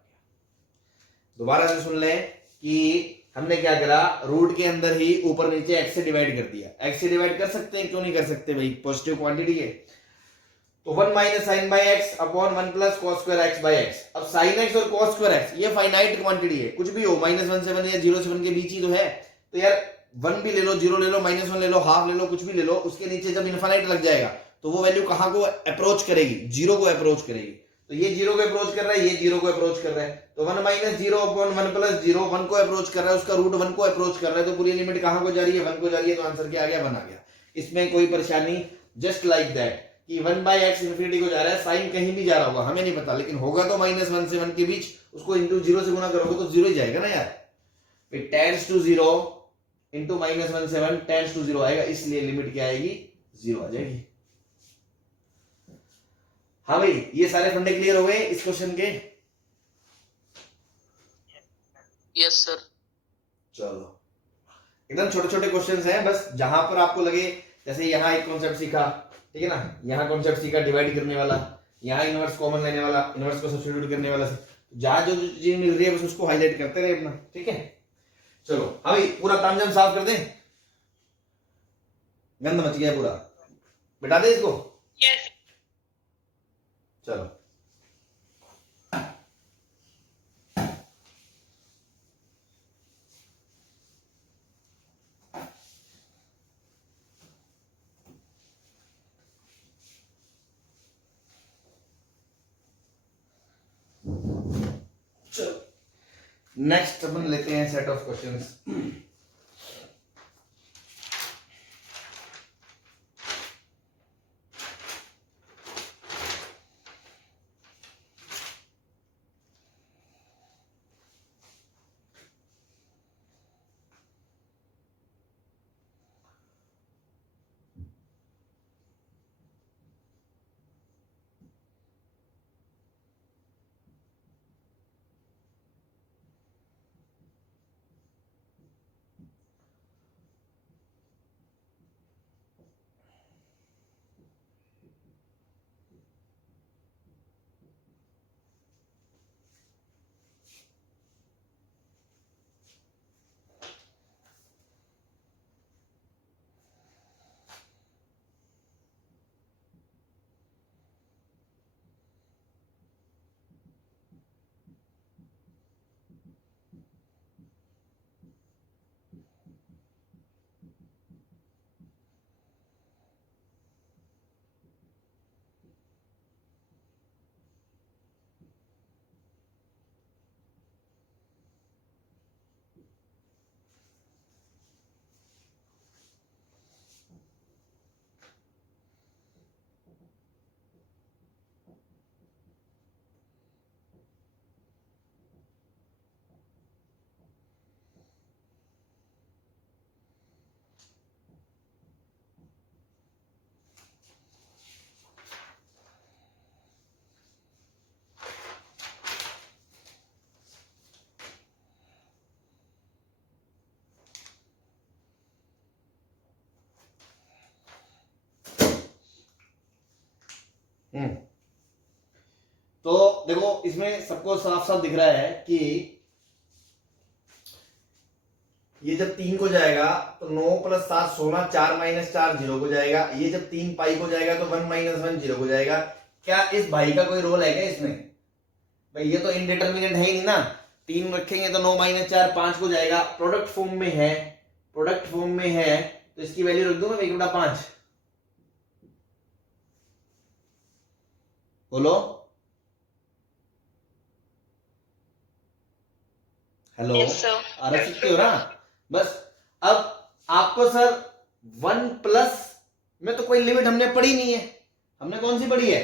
दोबारा से सुन लें कि हमने क्या करा, रूट के अंदर ही ऊपर नीचे x से डिवाइड कर दिया। x से डिवाइड कर सकते हैं, क्यों नहीं कर सकते भाई, पॉजिटिव क्वांटिटी है। तो 1 minus sine by x upon 1 plus cos square x by x. अब साइन एक्स और कॉस स्क्वायर एक्स ये फाइनाइट क्वांटिटी है, कुछ भी हो, -1 से 1 या 0 से 1 के बीच ही तो है। तो यार 1 भी ले लो, 0 ले लो, -1 ले लो, हाफ ले लो, कुछ भी ले लो, उसके नीचे जब इनफाइनाइट लग जाएगा तो वो वैल्यू कहां को अप्रोच करेगी? 0 को अप्रोच करेगी। तो ये जीरो को अप्रोच कर रहा है, ये जीरो को अप्रोच कर रहा है, तो 1 minus zero upon 1 plus zero 1 को अप्रोच कर रहा है, उसका रूट 1 को अप्रोच कर रहा है, तो पूरी लिमिट कहां को जा रही है, 1 को जा रही है, तो आंसर क्या आ गया, 1 आ गया। इसमें कोई परेशानी, जस्ट लाइक दैट कि 1/x इंफिनिटी को जा रहा है, साइन कहीं भी जा रहा होगा हमें नहीं पता, लेकिन होगा तो -1 से 1 के बीच, उसको इंटू जीरो से गुना करोगे तो जीरो ही जाएगा ना यार, टेंड्स टू जीरो इंटू -1 से 1 टेंड्स टू जीरो आएगा, इसलिए लिमिट क्या आएगी, जीरो आ जाएगी। हाँ भाई, ये सारे फंडे क्लियर हो गए इस क्वेश्चन के? Yes sir. चलो, एकदम छोटे छोटे क्वेश्चंस हैं, बस जहां पर आपको लगे, जैसे यहाँ एक कॉन्सेप्ट सीखा, ठीक है ना, यहाँ कॉन्सेप्ट सीखा डिवाइड करने वाला, यहाँ इनवर्स कॉमन लेने वाला, इनवर्स को सब्स्टिट्यूट करने वाला, जहां जो चीज मिल रही है बस उसको हाईलाइट करते रहे अपना, ठीक है। चलो हाँ भाई, पूरा तामझाम साफ कर दें, गंद मच गया पूरा, बिठा दे इसको। Yes. चलो नेक्स्ट अपन लेते हैं सेट ऑफ क्वेश्चंस। तो देखो, इसमें सबको साफ साफ दिख रहा है कि ये जब 3 को जाएगा तो 9 + 7 16, 4 - 4 0 को जाएगा, ये जब 3 पाई को जाएगा तो 1 - 1 0 को जाएगा। क्या इस भाई का कोई रोल है क्या इसमें? भाई ये तो इनडिटर्मिनेट है ही नहीं ना, 3 रखेंगे तो 9 - 4 5 को जाएगा, प्रोडक्ट फॉर्म में है, प्रोडक्ट फॉर्म में है, तो इसकी वैल्यू रख दूं मैं 1/5। बोलो हेलो, Yes, sir. आ रख सकते हो ना? बस अब आपको सर 1 प्लस में तो कोई लिमिट हमने पढ़ी नहीं है, हमने कौन सी पढ़ी है,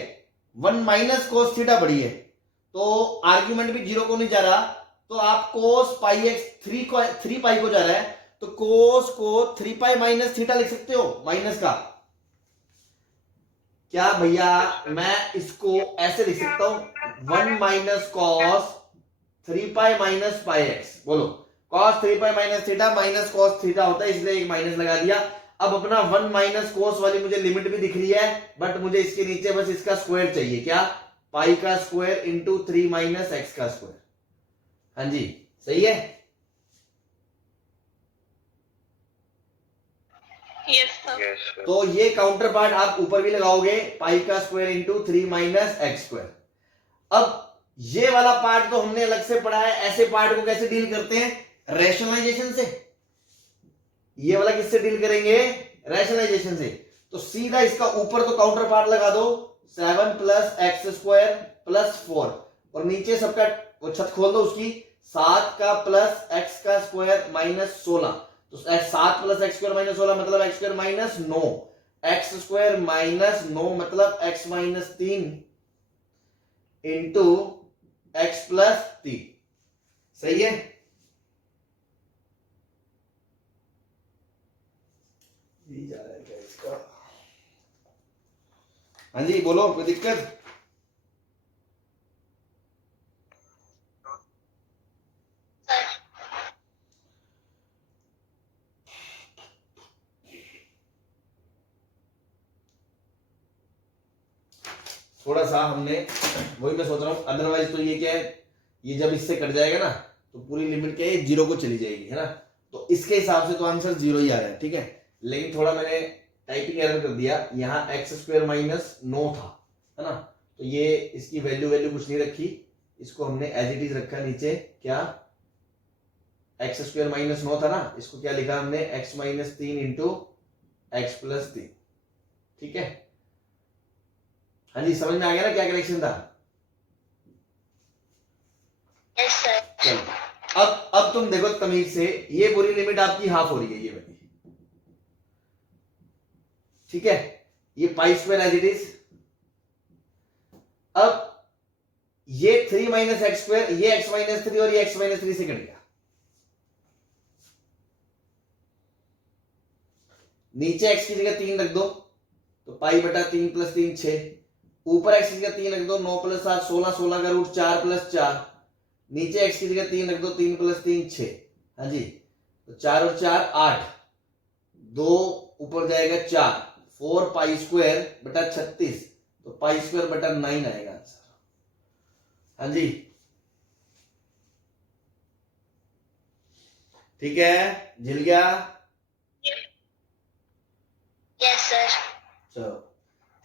1 - cos थीटा पढ़ी है, तो आर्ग्यूमेंट भी 0 को नहीं जा रहा, तो आप cos πx 3 पाई को जा रहा है, तो cos को 3 पाई माइनस थीटा लिख सकते हो, माइनस का। क्या भैया मैं इसको ऐसे लिख सकता हूं 1 - cos 3 पाई माइनस पाई एक्स, बोलो cos 3 पाई minus theta minus cos theta होता है, इसलिए एक माइनस लगा दिया। अब अपना 1 - cos वाली मुझे लिमिट भी दिख रही है, बट मुझे इसके नीचे बस इसका स्क्वायर चाहिए, क्या, पाई का स्क्वायर इंटू 3 - x का स्क्वायर। हाँ जी, सही है। Yes, sir. Yes, sir. तो ये काउंटर पार्ट आप ऊपर भी लगाओगे, पाई का स्क्वायर इंटू 3 - x स्क्वायर। अब ये वाला पार्ट तो हमने अलग से पढ़ा है, ऐसे पार्ट को कैसे डील करते हैं, रैशनलाइजेशन से। ये वाला किससे डील करेंगे, रैशनलाइजेशन से। तो सीधा इसका ऊपर तो काउंटर पार्ट लगा दो, 7 प्लस एक्स स्क्वायर प्लस 4 और नीचे सबका वो छत खोल दो उसकी 7 का प्लस एक्स का स्क्वायर माइनस 16 तो 7 प्लस एक्स स्क्वायर माइनस 16 मतलब x square minus 9 x square minus 9 मतलब x minus 3 into x plus 3 सही है। ये जा रहा है क्या इसका? हाँ जी बोलो, कोई दिक्कत? थोड़ा सा हमने वही मैं सोच रहा हूं, अदरवाइज तो ये क्या है, ये जब इससे कट जाएगा ना तो पूरी लिमिट क्या है, जीरो को चली जाएगी, है ना। तो इसके हिसाब से तो आंसर जीरो ही आ रहा है, ठीक है। लेकिन थोड़ा मैंने टाइपिंग एरर कर दिया, यहाँ एक्स स्क्वायर माइनस 9 था, है ना। तो ये इसकी वैल्यू कुछ नहीं रखी, इसको हमने एज इट इज रखा नीचे, क्या एक्स स्क्वायर माइनस 9 था ना, इसको क्या लिखा हमने x minus 3 into x plus 3, ठीक है। हाँ जी समझ में आ गया ना क्या कनेक्शन था? Yes sir. चलो अब तुम देखो तमीज से, ये पूरी लिमिट आपकी हाफ हो रही है ये वाली, ठीक है। ये pi square as it is. अब ये 3 माइनस एक्स स्क्वायर, ये एक्स माइनस 3 और ये एक्स माइनस 3 से कट गया। नीचे एक्स की जगह 3 रख दो तो पाई बटा 3 प्लस 3 6, ऊपर एक्स की जगह 3 रख दो 9 प्लस 7 16, 16 का रूट 4 प्लस 4, नीचे एक्स की जगह 3 रख दो 3 प्लस 3 6, हाँ जी। तो 4 और 4 8, 2 ऊपर जाएगा 4, 4 पाई स्क्वायर बटा 36, तो पाई स्क्वायर बटा 9 आएगा आंसर, हाँ जी ठीक है। झिल गया? Yes sir. चलो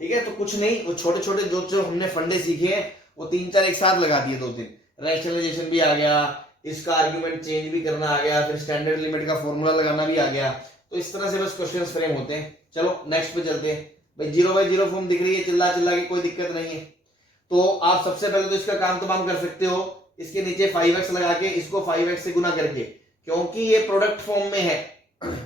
ठीक है। तो कुछ नहीं, वो छोटे छोटे जो हमने फंडे सीखे हैं वो 3-4 एक साथ लगा दिए, 2-3 रैशनलाइजेशन भी आ गया, इसका आर्गुमेंट चेंज भी करना आ गया, फिर स्टैंडर्ड लिमिट का फॉर्मूला लगाना भी आ गया। तो इस तरह से बस क्वेश्चंस फ्रेम होते हैं। चलो नेक्स्ट पे चलते हैं भाई। 0/0 फॉर्म दिख रही है, चिल्ला चिल्ला के, कोई दिक्कत नहीं है। तो आप सबसे पहले तो इसका काम तमाम कर सकते हो, इसके नीचे 5x लगा के इसको 5x से गुना करके, क्योंकि ये प्रोडक्ट फॉर्म में है।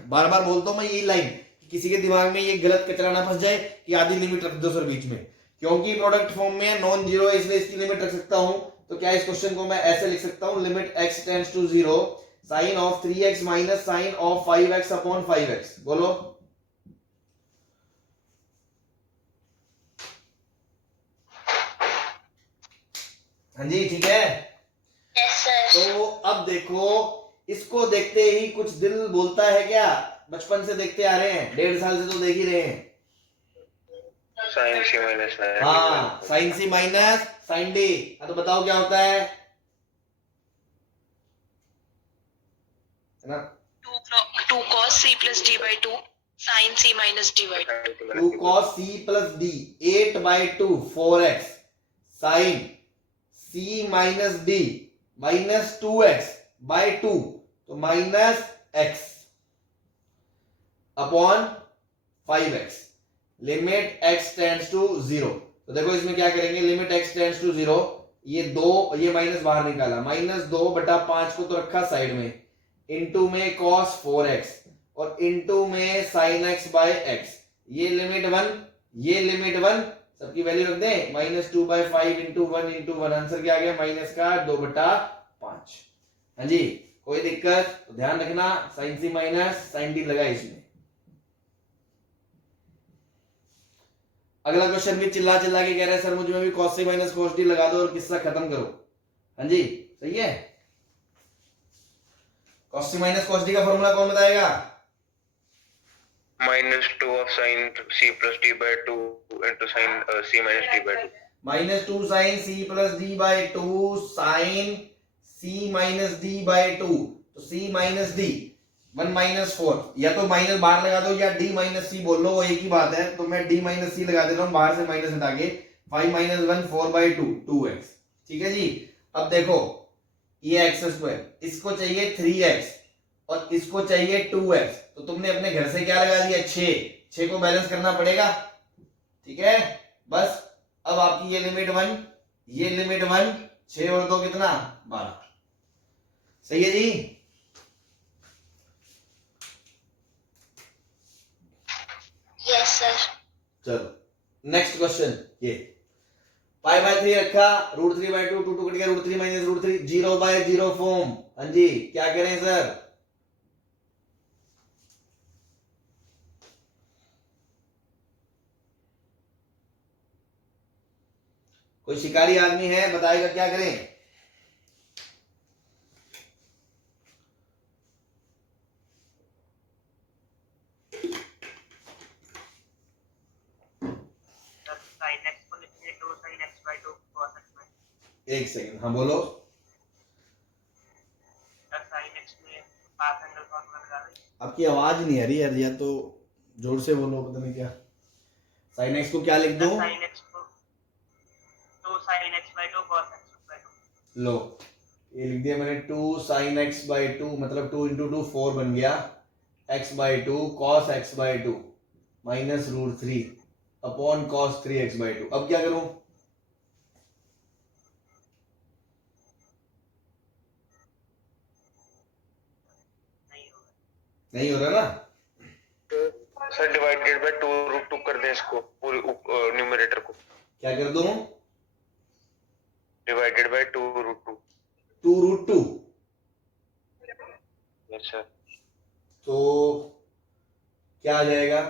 बार बार बोलता हूं मैं ये लाइन, किसी के दिमाग में ये गलत कचरा ना फंस जाए कि आधी लिमिट रख दो सर बीच में, क्योंकि प्रोडक्ट फॉर्म में नॉन जीरो है इसलिए इसकी लिमिट रख सकता हूं। तो क्या इस क्वेश्चन को मैं ऐसे लिख सकता हूं, limit x tends to 0 sine of 3x minus sine of 5x upon 5x। बोलो हाँ जी ठीक है। Yes sir. तो अब देखो, इसको देखते ही कुछ दिल बोलता है क्या? बचपन से देखते आ रहे हैं, 1.5 साल से तो देख ही रहे हैं। साइन सी माइनस हाँ साइन सी माइनस साइन डी। तो बताओ क्या होता है ना? 2 cos c plus d by 2 sin c minus d by 2। 2 cos c plus d 8/2 4x sin c minus d minus 2x by 2 तो minus x upon 5x, limit x tends to 0। तो देखो इसमें क्या करेंगे, लिमिट x टेंड्स टू 0, ये 2, ये माइनस बाहर निकाला, -2/5 को तो रखा साइड में, इनटू में cos 4x और इनटू में sin x by x, ये लिमिट 1, ये लिमिट 1, सबकी वैल्यू रख दें, -2/5 इंटू 1 इंटू 1, आंसर क्या आ गया माइनस का 2/5। हाँ जी कोई दिक्कत? तो ध्यान रखना sin c minus sin d लगा इसमें। अगला क्वेश्चन भी चिल्ला चिल्ला के कह रहे हैं सर मुझे भी cos c minus cos d लगा दो और किस्सा खत्म करो। हाँ जी सही है। cos c minus cos d का फॉर्मूला कौन बताएगा? -2 of sin c plus d by 2 into sin c minus d by 2। -2 sin c plus d by 2 sin c minus d by 2, तो c minus d 1 - 4, या तो माइनस बाहर लगा दो या d - c बोल लो, वो एक ही बात है। तो मैं d - c लगा दे रहा हूं बाहर से माइनस हटा के, 5 - 1 4/2 2x। ठीक है जी। अब देखो ये x स्क्वायर, इसको चाहिए 3x और इसको चाहिए 2x, तो तुमने अपने घर से क्या लगा दिया 6 को बैलेंस करना पड़ेगा। ठीक है बस अब आपकी ये लिमिट 1, ये लिमिट 1, 6 और 2 कितना 12। सही है जी। Yes, sir. चलो नेक्स्ट क्वेश्चन, ये पाई बाय 3 रखा, √3/2, 2 2 कट गया, √3 - √3, 0/0 फॉर्म। हाँ जी, क्या करें सर? कोई शिकारी आदमी है, बताएगा क्या करें? sin x को लिखेंगे 2 sin x/2 cos x/2। एक सेकंड, हाँ बोलो। sin x में हाफ एंगल फॉर्मूला लगा रहे हैं। आपकी आवाज नहीं आ रही यार, या तो जोर से बोलो, पता नहीं क्या। sin x को क्या लिख दूं? sin x को 2 sin x/2 cos x/2। लो, ये लिख दिया मैंने, 2 sin x/2, मतलब 2 × 2 4 बन गया, x/2 cos x/2 minus √3 upon cos 3x/2। अब क्या करूं? नहीं हो रहा ना? सर डिवाइडेड बाय 2√2 कर दें इसको, पूरे न्यूमरेटर को। क्या कर दूं? Divided by 2√2। 2√2। Yes sir. तो क्या आ जाएगा?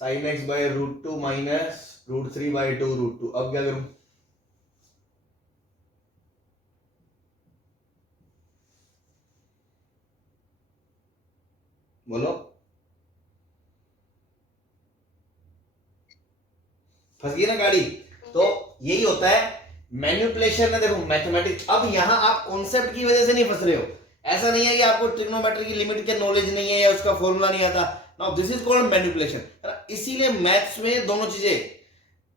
sin x/√2 minus √3/2√2। अब क्या करूं? बोलो। फंस गई ना गाड़ी? तो यही होता है मैनिपुलेशन है। देखो मैथमेटिक्स, अब यहां आप कॉन्सेप्ट की वजह से नहीं फंस रहे हो। ऐसा नहीं है कि आपको ट्रिग्नोमेट्री की लिमिट के नॉलेज नहीं है या उसका फॉर्मूला नहीं आता। Now this is called manipulation. इसीलिए मैथ्स में दोनों चीजें,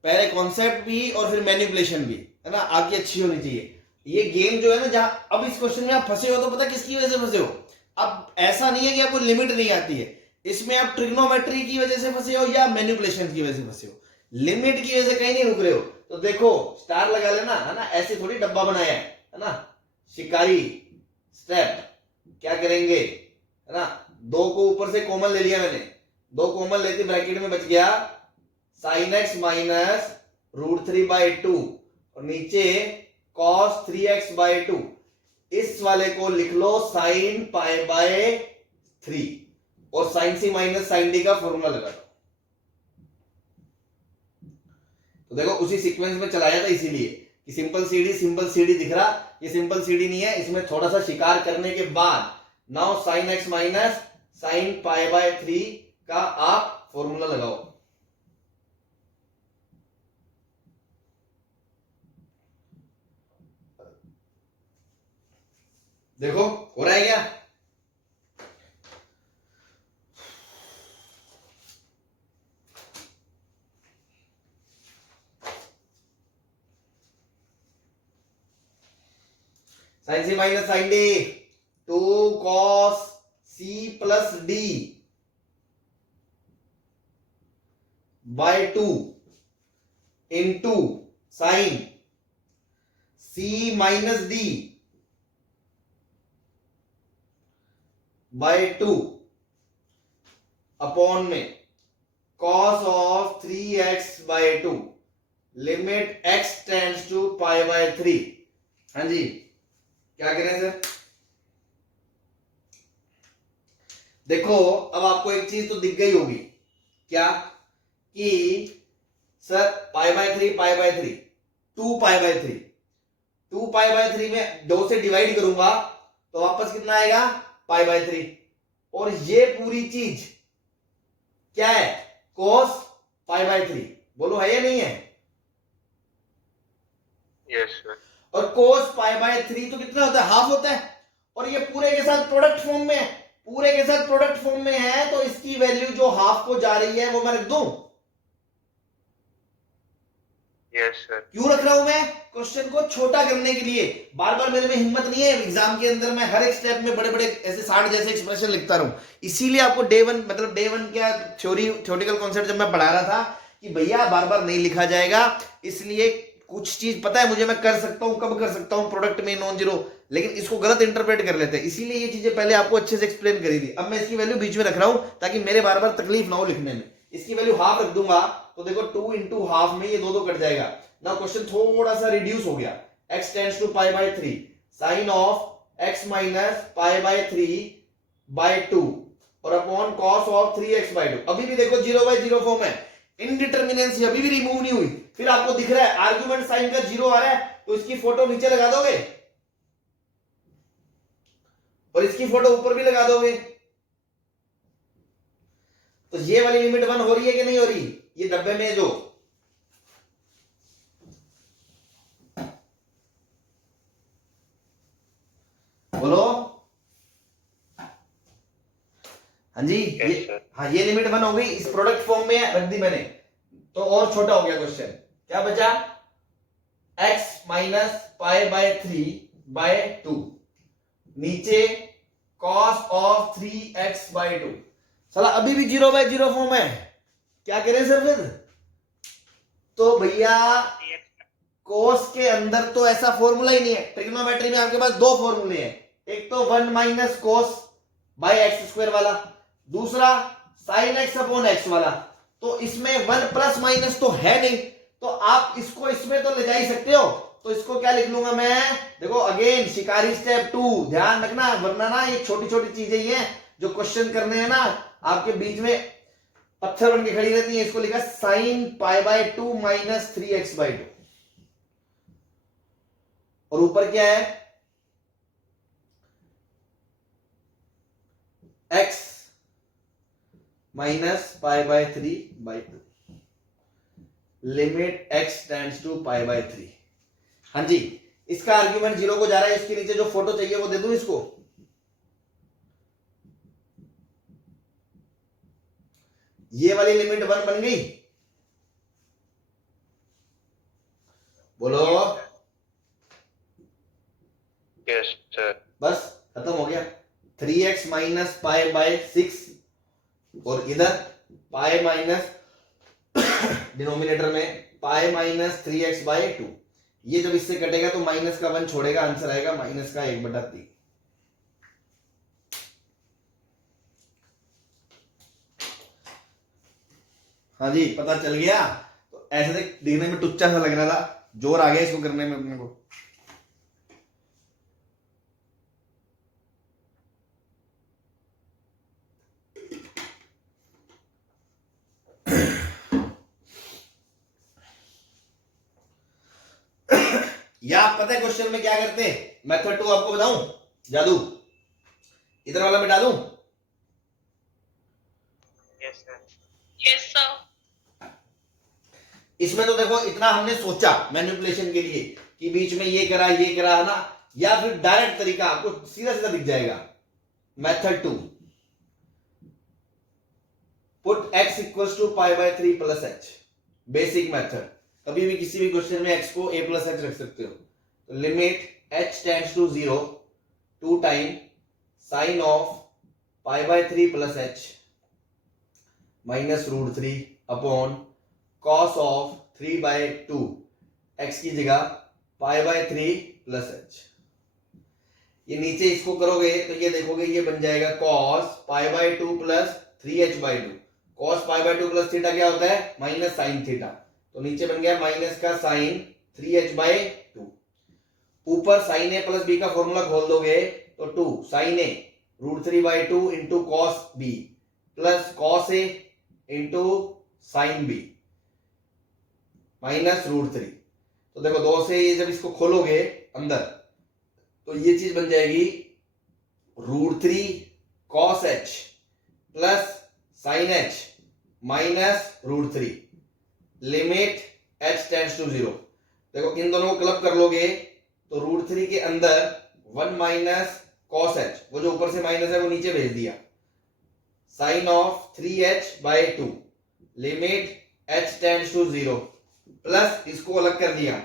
पहले कॉन्सेप्ट भी और फिर मैनिपुलेशन भी, है ना, आपकी अच्छी होनी चाहिए। ये गेम जो है ना, जहां अब इस क्वेश्चन में आप फंसे हो, तो पता किसकी वजह से फंसे हो? अब ऐसा नहीं है कि आपको लिमिट नहीं आती है, इसमें आप ट्रिग्नोमेट्री की वजह से फंसे हो या मैनिपुलेशन की वजह से फंसे हो। लिमिट की वजह से कहीं नहीं रुक रहे हो। तो देखो स्टार लगा लेना, है ना, ऐसे थोड़ी डब्बा बनाया है ना। शिकारी स्टेप क्या करेंगे, है ना, 2 को ऊपर से कॉमन ले लिया मैंने, 2 कॉमन लेते ब्रैकेट में बच गया sin x माइनस √3/2 और नीचे cos 3x/2। इस वाले को लिख लो sin π/3 और sin c minus sin d का फॉर्मूला लगा दो। तो देखो उसी सीक्वेंस में चलाया था, इसीलिए कि सिंपल सीडी दिख रहा, ये सिंपल सीडी नहीं है, इसमें थोड़ा सा शिकार करने के बाद now sin x minus sin π/3 का आप फॉर्मूला लगाओ। देखो हो रहा है क्या? sin c minus sin d, 2 cos c plus d by 2 into sin c minus d by 2 upon में cos of 3x/2 limit x tends to π/3। हाँ जी, क्या करें सर? देखो अब आपको एक चीज तो दिख गई होगी, क्या कि सर π/3 π/3 2π/3 2π/3 में 2 से डिवाइड करूंगा तो वापस कितना आएगा π/3। और ये पूरी चीज क्या है? cos π/3। बोलो है या नहीं है? Yes sir. और cos π/3 तो कितना होता है? हाफ होता है। और ये पूरे के साथ प्रोडक्ट फॉर्म में है, पूरे के साथ प्रोडक्ट फॉर्म में है, तो इसकी वैल्यू जो हाफ को जा रही है वो मैं रख दूं। Yes sir. क्यों रख रहा हूं मैं? क्वेश्चन को छोटा करने के लिए। बार बार मेरे में हिम्मत नहीं है एग्जाम के अंदर मैं हर एक स्टेप में बड़े बड़े ऐसे 60 जैसे एक्सप्रेशन लिखता रहूं। इसीलिए आपको डे 1 मतलब डे 1 क्या थ्योरेटिकल कॉन्सेप्ट जब मैं पढ़ा रहा था कि भैया बार बार नहीं लिखा जाएगा, इसलिए कुछ चीज पता है मुझे, मैं कर सकता हूं, कब कर सकता हूं, प्रोडक्ट में नॉन जीरो, लेकिन इसको गलत इंटरप्रेट कर लेते हैं, इसीलिए ये चीजें पहले आपको अच्छे से एक्सप्लेन करी थी। अब मैं इसकी वैल्यू बीच में रख रहा हूं ताकि मेरे बार बार तकलीफ ना हो लिखने में। इसकी वैल्यू हाफ रख दूंगा तो देखो 2 इंटू हाफ में ये दो कट जाएगा। ना क्वेश्चन थोड़ा सा रिड्यूस हो गया। x tends to pi by 3 sine of x minus pi by 3 by 2 और upon cos of 3x by 2। अभी भी देखो 0/0 फॉर्म है, इनडिटरमिनेंसी अभी भी रिमूव नहीं हुई। फिर आपको दिख रहा है आर्गुमेंट साइन का 0 आ रहा है, तो इसकी फोटो नीचे लगा दोगे और इसकी फोटो ऊपर भी लगा दोगे, तो ये वाली लिमिट 1 हो रही है कि नहीं हो रही? ये डब्बे में जो बोलो, हाँ जी, Yes, ये sir. हाँ ये लिमिट 1 हो गई, इस प्रोडक्ट फॉर्म में रख दी मैंने, तो और छोटा हो गया क्वेश्चन। क्या बचा? x minus pi by 3 by 2 नीचे cos ऑफ 3x बाय 2। साला अभी भी 0/0 फॉर्म है, क्या करें सर फिर? तो भैया cos के अंदर तो ऐसा फॉर्मूला ही नहीं है। ट्रिग्नोमेट्री में आपके पास दो फॉर्मूले हैं, एक तो 1 minus cos by x square वाला, दूसरा साइन एक्स अपॉन एक्स वाला। तो इसमें 1 प्लस माइनस तो है नहीं, तो आप इसको इसमें तो ले जा ही सकते हो। तो इसको क्या लिख लूंगा मैं? देखो अगेन शिकारी स्टेप 2, ध्यान रखना, वरना ना ये छोटी छोटी चीजें ही हैं जो क्वेश्चन करने हैं ना आपके बीच में पत्थर बन के खड़ी रहती है। इसको लिखा sine pi by 2 minus 3x by 2 और ऊपर क्या है? x minus pi by 3 by 2 limit x tends to pi by 3। हाँ जी, इसका आर्ग्यूमेंट 0 को जा रहा है, इसके नीचे जो फोटो चाहिए वो दे दूं इसको। ये वाली लिमिट 1 बन गई, बोलो। Yes, sir. बस खत्म हो गया। 3x माइनस पाई बाय 6 और इधर पाई माइनस डिनोमिनेटर में पाई माइनस 3x बाय 2। ये जब इससे कटेगा तो माइनस का 1 छोड़ेगा, आंसर आएगा माइनस का 1/3। हाँ जी, पता चल गया। तो ऐसे दिखने में टुच्चा सा लग रहा था, जोर आ गया इसको करने में अपने को। या आप पता है क्वेश्चन में क्या करते हैं? मेथड 2 आपको बताऊं, जादू इधर वाला मिटा दूं। Yes, sir. Yes, sir. इसमें तो देखो इतना हमने सोचा मैनिपुलेशन के लिए कि बीच में ये करा है ना, या फिर डायरेक्ट तरीका आपको सीधा सीधा दिख जाएगा। Method 2, put x equals to pi by 3 plus h। Basic method, कभी भी किसी भी क्वेश्चन में x को a प्लस h रख सकते हो। तो limit h tends to 0 2 time sine of pi by 3 plus h minus √3 upon cos of 3 by 2 x की जगह पाई बाय 3 प्लस h। ये नीचे इसको करोगे तो ये देखोगे ये बन जाएगा cos pi by 2 plus 3h by 2। Cos pi by 2 plus theta क्या होता है? Minus sine theta. तो नीचे बन गया माइनस का साइन 3h बाय 2। ऊपर साइन a प्लस b का फॉर्मूला खोल दोगे तो 2 sine a √3 by 2 into cos b plus cos a into sine b minus √3। तो देखो 2 से ये जब इसको खोलोगे अंदर तो ये चीज बन जाएगी √3 cos h plus sine h minus √3 limit h tends to 0। देखो इन दोनों को क्लब कर लोगे तो √3 के अंदर 1 माइनस cos h, वो जो ऊपर से माइनस है वो नीचे भेज दिया, sine of 3h by 2 limit h tends to 0 plus इसको अलग कर दिया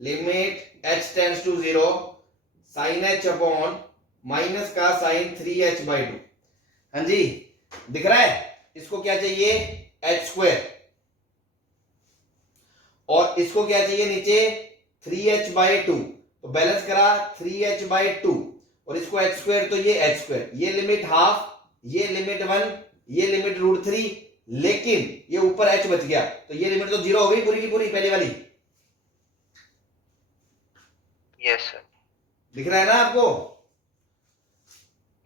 limit h tends to 0 sine h upon minus का साइन 3h बाय 2। हाँ जी, दिख रहा है? इसको क्या चाहिए? h square. और इसको क्या चाहिए नीचे 3h/2, तो बैलेंस करा 3h/2 और इसको h स्क्वायर, तो ये h स्क्वायर, ये लिमिट हाफ, ये लिमिट 1, ये लिमिट √3, लेकिन ये ऊपर h बच गया, तो ये लिमिट तो 0 हो गई पूरी की पूरी पहले वाली। Yes sir. दिख रहा है ना आपको?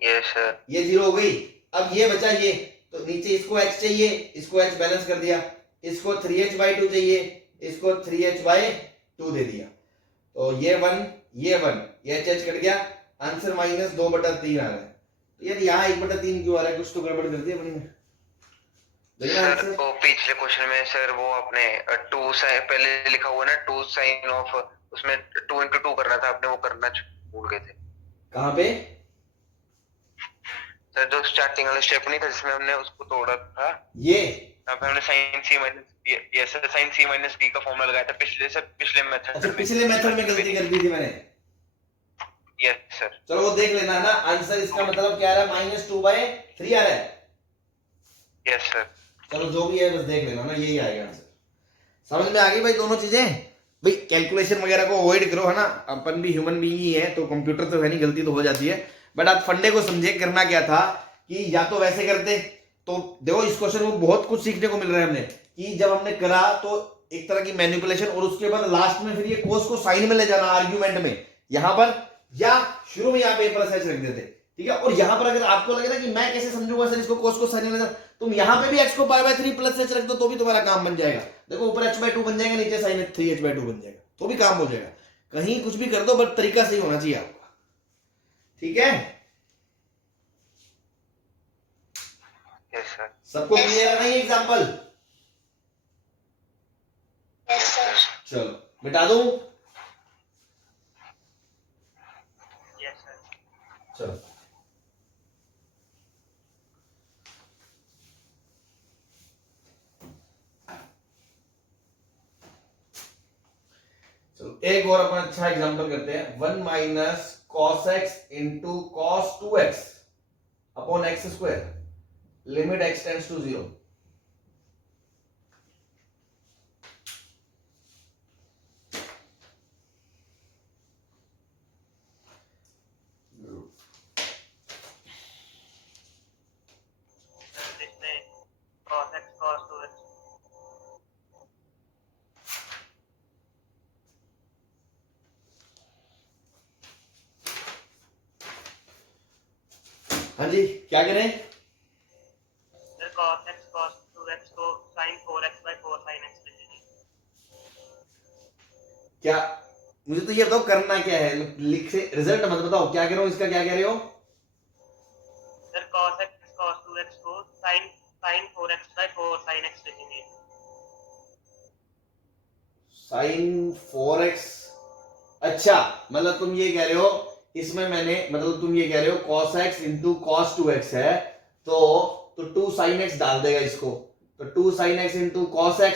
Yes sir. ये 0 हो गई। अब ये बचा ये, तो नीचे इसको h चाहिए, इसको h बैलेंस कर दिया, इसको 3h/2 चाहिए, इसको 3h/2 दे दिया, तो ये 1, ये 1, ये h कट गया, आंसर -2/3 आ रहा है। तो यार यहाँ 1/3 क्यों आ रहा है? कुछ तो गड़बड़ कर दिया अपनी में। सर वो पिछले क्वेश्चन में सर वो आपने 2 साइन पहले लिखा हुआ ना, 2 साइन ऑफ, उसमें 2 into 2 करना था, आपने वो करना भूल गए थे। कहाँ पे? सर जो स्टार्टिंग वाला स्टेप नहीं था जिसमें हमने उसको तोड़ा था, ये यहाँ पे हमने साइन सी माइनस डी का फॉर्मूला लगाया था पिछले मेथड अच्छा, में। पिछले मेथड में गलती कर दी थी मैंने। Yes sir. चलो वो देख लेना ना, आंसर इसका मतलब क्या आ रहा है? -2/3 आ रहा है। Yes sir. चलो जो भी है बस देख लेना ना, यही आएगा आंसर। समझ में आ गई भाई दोनों चीजें? भाई कैलकुलेशन वगैरह को अवॉइड करो, है ना, अपन भी ह्यूमन बीइंग ही है, तो कंप्यूटर तो है नहीं, गलती तो हो जाती है, बट आप फंडे को समझे। करना क्या था कि या तो वैसे करते, तो देखो इस क्वेश्चन में बहुत कुछ सीखने को मिल रहा है हमने, कि जब हमने करा तो एक तरह की मैनिपुलेशन, और उसके बाद लास्ट में फिर ये कोस को साइन में ले जाना आर्ग्यूमेंट में, यहां पर, या शुरू में यहाँ पे +h रख देते, ठीक है। और यहां पर अगर आपको लगे ना कि मैं कैसे समझूंगा सर इसको, कोस को साइन में ले जाना, तुम यहां पे भी x को π/3 +h रख दो तो भी तुम्हारा काम बन जाएगा। देखो ऊपर h/2 बन जाएगा, नीचे साइन 3h/2 बन जाएगा, तो भी काम हो जाएगा। कहीं कुछ भी कर दो, बट तरीका सही होना चाहिए आपका, ठीक है। Yes sir. सबको क्लियर है ना ये एग्जांपल? Yes, sir. चलो मिटा दूं? Yes, sir. चलो चलो एक और अपन अच्छा एग्जांपल करते हैं। 1 - cos x × cos 2x upon x², limit x tends to 0। इसमें cos x cos 2x। हाँ जी, क्या करें? Sir cos x cos 2x को sin 4x/4 sin x ले लीजिए। क्या, मुझे तो ये बताओ करना क्या है, लिख से रिजल्ट मत बताओ, क्या कह रहा हूं, इसका क्या कह रहे हो? Sir cos x cos 2x को sin 4x/4 sin x ले लीजिए। sin 4x, अच्छा मतलब तुम ये कह रहे हो, इसमें मैंने, मतलब तुम ये कह रहे हो cos x × cos 2x है, तो 2 sin x डाल देगा इसको, तो 2 sin x × cos x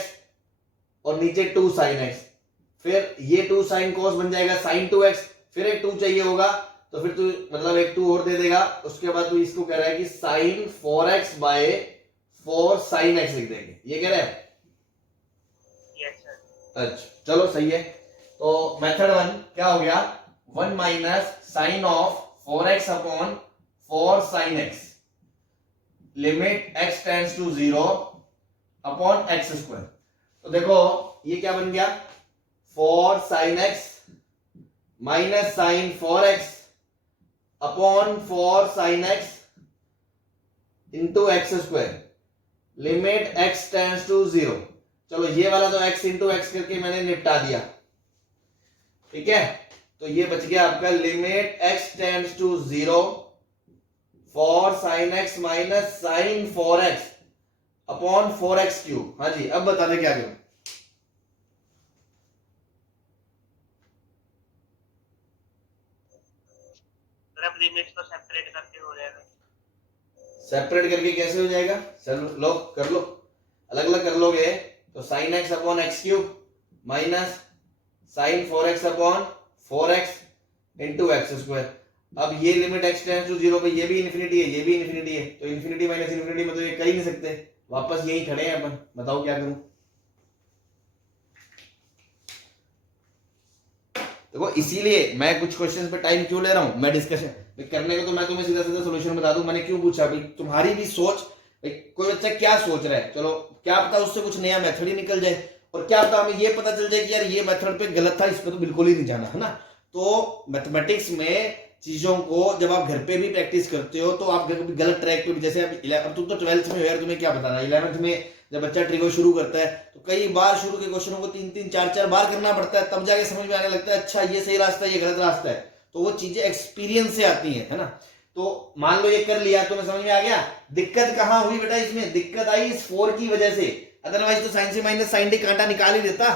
और नीचे 2 sin x, फिर ये 2 sin cos बन जाएगा sin 2x, फिर एक 2 चाहिए होगा, तो फिर तू मतलब एक 2 और दे देगा, उसके बाद तू इसको कह रहा है कि sin 4x/4 sin x लिख देंगे, ये कह रहे हैं? Yes sir. अच्छा चलो सही है। तो मेथड 1 क्या हो गया? 1 - sin of 4x upon 4 sin x, limit x tends to 0 upon x²। तो देखो ये क्या बन गया? 4 sin x minus sin 4x upon 4 sin x into x², limit x tends to 0। चलो ये वाला तो x इंटू x करके मैंने निपटा दिया, ठीक है। तो ये बच गया आपका limit x tends to 0 4 sin x minus sin 4x upon 4x³। हाँ जी, अब बता दे क्या करूं? सर अब लिमिट्स को सेपरेट करके हो जाएगा। सेपरेट करके कैसे हो जाएगा? चलो लो कर लो, अलग अलग कर लोगे तो sin x upon x³ minus sin 4x upon 4x into x²। अब ये लिमिट x टेंड्स टू 0 पे ये भी इन्फिनिटी है, ये भी इन्फिनिटी है, तो इन्फिनिटी माइनस इन्फिनिटी में तो ये कर ही नहीं सकते, वापस यही खड़े हैं अपन, बताओ क्या करूं? देखो इसीलिए मैं कुछ क्वेश्चंस पे टाइम क्यों ले रहा हूं, मैं डिस्कशन करने को तो मैं तुम्हें सीधा सीधा सोल्यूशन बता दूं। मैंने क्यों पूछा भाई, तुम्हारी भी सोच, भाई कोई बच्चा क्या सोच रहा है, चलो क्या पता उससे कुछ नया मेथड ही निकल जाए, और क्या पता हमें ये पता चल जाए कि यार ये मेथड पे गलत था, इस पे तो बिल्कुल ही नहीं जाना, है ना। तो मैथमेटिक्स में चीजों को जब आप घर पे भी प्रैक्टिस करते हो तो आप गलत ट्रैक पे भी, जैसे अब तुम तो 12th में हो यार, तुम्हें क्या बताना, 11th में जब बच्चा ट्रिगो शुरू करता है तो कई बार शुरू के क्वेश्चनों को 3-3 4-4 बार करना पड़ता है, तब जाके समझ में आने लगता है अच्छा ये सही रास्ता है ये गलत रास्ता है। तो वो चीजें एक्सपीरियंस से आती है ना। तो मान लो ये कर लिया, तुम्हें समझ में आ गया। दिक्कत कहां हुई बेटा, इसमें दिक्कत आई इस 4 की वजह से, अदरवाइज तो साइन से माइनस साइन डी कांटा निकाल ही देता।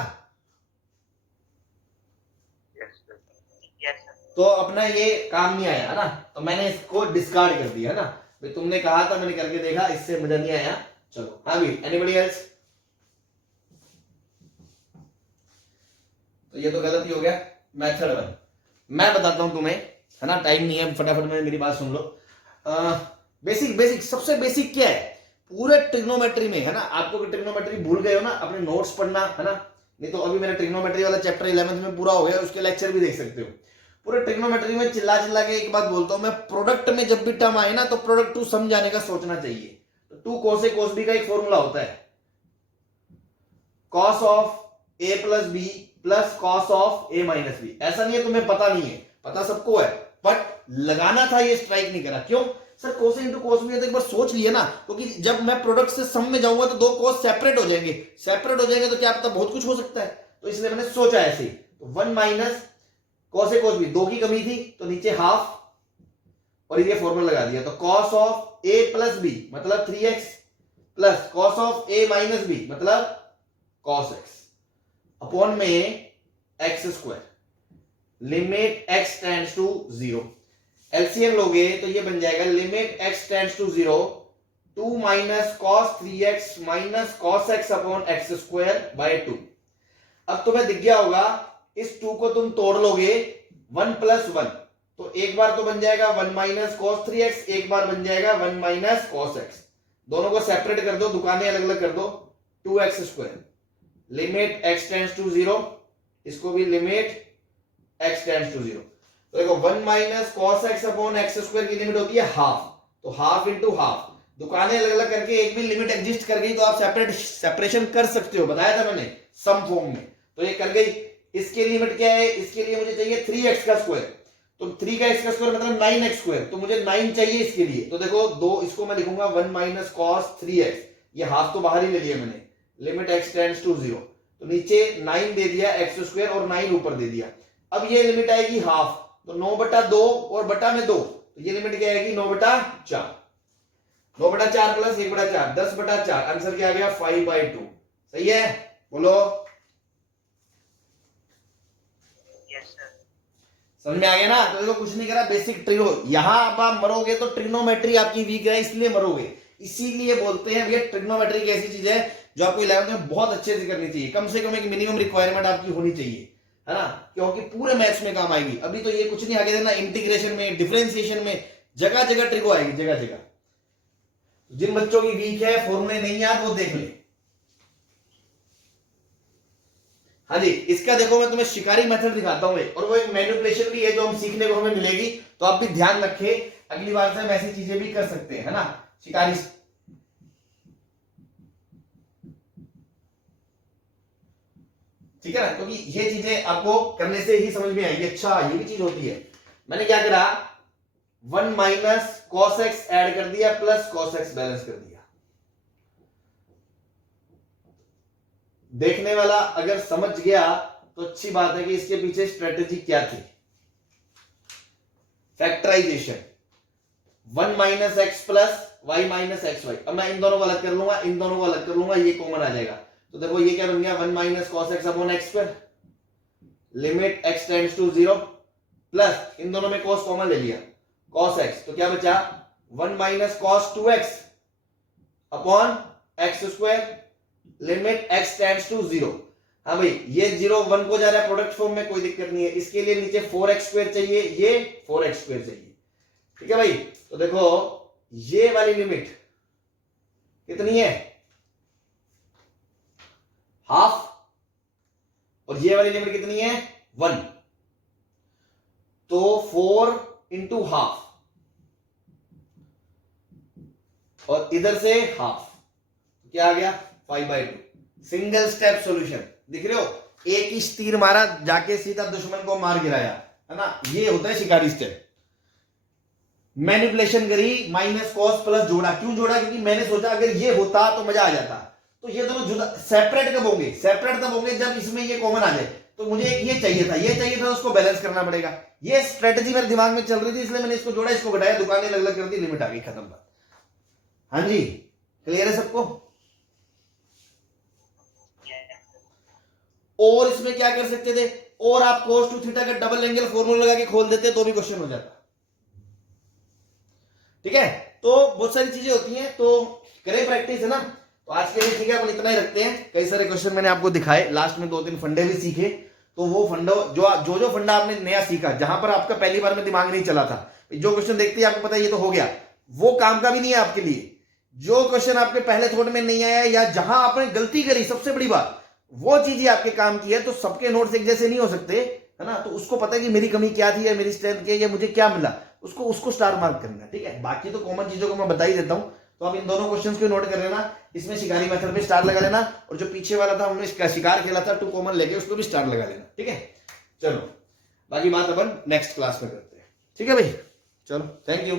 Yes sir. Yes sir. तो अपना ये काम नहीं आया, है ना, तो मैंने इसको डिस्कार्ड कर दिया, है ना। भाई तुमने कहा था, मैंने करके देखा, इससे मजा नहीं आया, चलो। हाँ भी, एनीबॉडी एल्स? तो ये तो गलत ही हो गया। मेथड 1 मैं बताता हूं तुम्हें, है ना, टाइम नहीं है, फटाफट में मेरी बात सुन लो। बेसिक सबसे बेसिक क्या है पूरे ट्रिग्नोमेट्री में, है ना। आपको ट्रिग्नोमेट्री भूल गए हो ना, अपने नोट्स पढ़ना, है ना, नहीं तो अभी मेरा ट्रिग्नोमेट्री वाला चैप्टर 11th में पूरा हो गया, उसके लेक्चर भी देख सकते हो। पूरे ट्रिग्नोमेट्री में चिल्ला चिल्ला के एक बात बोलता हूं मैं, प्रोडक्ट में जब भी टर्म आए ना तो प्रोडक्ट टू सम जाने का सोचना चाहिए। तो 2 cos A cos B का एक फॉर्मूला होता है, cos of A plus B plus cos of A minus B। ऐसा नहीं है तुम्हें पता नहीं है, पता सबको है, बट लगाना था ये स्ट्राइक नहीं करा। क्यों sir, cos A into cos B तो एक बार सोच लिए ना, क्योंकि जब मैं प्रोडक्ट से सम में जाऊंगा तो 2 cos सेपरेट हो जाएंगे, सेपरेट हो जाएंगे तो क्या पता बहुत कुछ हो सकता है, तो इसलिए मैंने सोचा ऐसे। तो 1 minus cos A cos B, 2 की कमी थी तो नीचे हाफ, और ये फॉर्मूला लगा दिया। तो cos of A plus B मतलब 3x plus cos of A minus B मतलब cos x अपॉन में x square, limit x tends to 0। LCM लोगे तो ये बन जाएगा limit x tends to 0 2 minus cos 3x minus cos x upon x square by 2। अब तुम्हें दिख गया होगा, इस 2 को तुम तोड़ लोगे 1 प्लस 1, तो एक बार तो बन जाएगा 1 माइनस cos 3x, एक बार बन जाएगा 1 माइनस cos x। दोनों को सेपरेट कर दो, दुकानें अलग अलग कर दो, 2x square limit x tends to 0, इसको भी लिमिट x टेंड्स टू 0। तो देखो 1 minus cos x upon x square की लिमिट होती है हाफ, तो हाफ इंटू हाफ, दुकानें अलग अलग करके एक भी लिमिट एग्जिस्ट कर गई तो आप सेपरेशन कर सकते हो, बताया था मैंने सम फॉर्म में। तो ये कर गई, इसके लिमिट क्या है, इसके लिए मुझे चाहिए 3x का स्क्वायर, तो 3 का x का स्क्वायर मतलब 9x स्क्वायर, तो मुझे 9 चाहिए इसके लिए। तो देखो दो, इसको मैं लिखूंगा 1 माइनस cos 3x, ये हाफ तो बाहर ही ले लिया मैंने, लिमिट x टेंड्स टू 0, तो नीचे 9 दे दिया x स्क्वायर और 9 ऊपर दे दिया। अब ये लिमिट आएगी हाफ, तो 9/2 और बटा में 2, तो ये लिमिट क्या आएगी 9/4, 9/4 प्लस 1/4 10/4, आंसर क्या आ गया 5/2। सही है, बोलो समझ में आ गया ना। तो देखो कुछ नहीं करा, बेसिक ट्रिगो, यहां अब आप मरोगे तो ट्रिग्नोमेट्री आपकी वीक है इसलिए मरोगे। इसीलिए बोलते हैं भैया ट्रिग्नोमेट्री एक ऐसी चीज है जो आपको 11th में बहुत अच्छे से करनी चाहिए, कम से कम एक मिनिमम रिक्वायरमेंट आपकी होनी चाहिए, है ना, क्योंकि पूरे मैथ्स में काम आएगी। अभी तो ये कुछ नहीं आगे देना, इंटीग्रेशन में, डिफरेंशिएशन में, जगह जगह ट्रिगो आएगी, जगह जगह। जिन बच्चों की वीक है, फॉर्मूले नहीं याद, वो देख ले। हाँ जी, इसका देखो मैं तुम्हें शिकारी मेथड दिखाता हूं, और वो एक मैनिपुलेशन भी है जो हम सीखने को हमें मिलेगी, तो आप भी ध्यान रखें, अगली बार से हम ऐसी चीजें भी कर सकते हैं, है ना। शिकारी, ठीक है ना, क्योंकि ये चीजें आपको करने से ही समझ में आएगी, अच्छा ये भी चीज होती है। मैंने क्या करा, 1 माइनस cos x ऐड कर दिया प्लस cos x बैलेंस कर दिया। देखने वाला अगर समझ गया तो अच्छी बात है कि इसके पीछे स्ट्रेटेजी क्या थी। Factorisation, 1 minus x plus y minus x y. अब मैं इन दोनों को अलग कर लूंगा, इन दोनों को अलग कर लूंगा, ये कॉमन आ जाएगा। तो देखो ये क्या बन गया, 1 minus cos x upon x square, limit x tends to 0, plus इन दोनों में cos कॉमन ले लिया, cos x, तो क्या बचा 1 minus cos 2x upon x square, limit x tends to 0। हाँ भाई, ये 0 1 को जा रहा है प्रोडक्ट फॉर्म में, कोई दिक्कत नहीं है। इसके लिए नीचे 4x स्क्वायर चाहिए, ये 4x स्क्वायर चाहिए, ठीक है भाई। तो देखो ये वाली लिमिट कितनी है, हाफ, और ये वाली लिमिट कितनी है 1, तो 4 इंटू हाफ, और इधर से हाफ, क्या आ गया 5/2। सिंगल स्टेप सॉल्यूशन, दिख रहे हो, एक ही तीर मारा, जाके सीधा दुश्मन को मार गिराया, है ना, ये होता है शिकारी स्टेप। मैनिपुलेशन करी, माइनस कॉस प्लस जोड़ा, क्यों जोड़ा, क्योंकि मैंने सोचा अगर ये होता तो मजा आ जाता, तो ये दोनों जुदा सेपरेट कब होंगे, सेपरेट तब होंगे जब इसमें ये कॉमन आ जाए, तो मुझे एक ये चाहिए था, ये चाहिए था, उसको बैलेंस करना पड़ेगा। ये स्ट्रेटजी मेरे दिमाग में चल रही थी, इसलिए मैंने इसको जोड़ा, इसको घटाया, दुकानें अलग अलग कर दी, लिमिट आ गई, खत्म बात। हाँ जी, क्लियर है सबको? और इसमें क्या कर सकते थे, और आप cos 2 थीटा का डबल एंगल फॉर्मूला लगा के खोल देते तो भी क्वेश्चन हो जाता। ठीक है, तो बहुत सारी चीजें होती हैं, तो करें प्रैक्टिस, है ना। तो आज के लिए ठीक है, अपन इतना ही रखते हैं। कई सारे क्वेश्चन मैंने आपको दिखाए, लास्ट में 2-3 फंडे भी सीखे, तो वो फंडो जो फंडा आपने नया सीखा, जहां पर आपका पहली बार में दिमाग नहीं चला था, जो क्वेश्चन देखते ही आपको पता है ये तो हो गया, वो काम का भी नहीं है आपके लिए। जो क्वेश्चन आपके पहले थोट में नहीं आया, या जहां आपने गलती करी, सबसे बड़ी बात वो चीज ही आपके काम की है, तो सबके नोट्स एक जैसे नहीं हो सकते, है ना, तो उसको पता है कि मेरी कमी क्या थी, या मेरी स्ट्रेंथ क्या, या मुझे क्या मिला, उसको स्टार मार्क करना है। ठीक है, बाकी तो कॉमन चीजों को मैं बता ही देता हूं, तो आप इन दोनों क्वेश्चंस को नोट कर लेना, इसमें शिकारी मेथड पे स्टार लगा लेना, और जो पीछे वाला था हमने शिकार खेला था 2 कॉमन लेके, उसको भी स्टार लगा लेना। ठीक है, चलो बाकी बात अपन नेक्स्ट क्लास में करते हैं। ठीक है भाई, चलो, थैंक यू।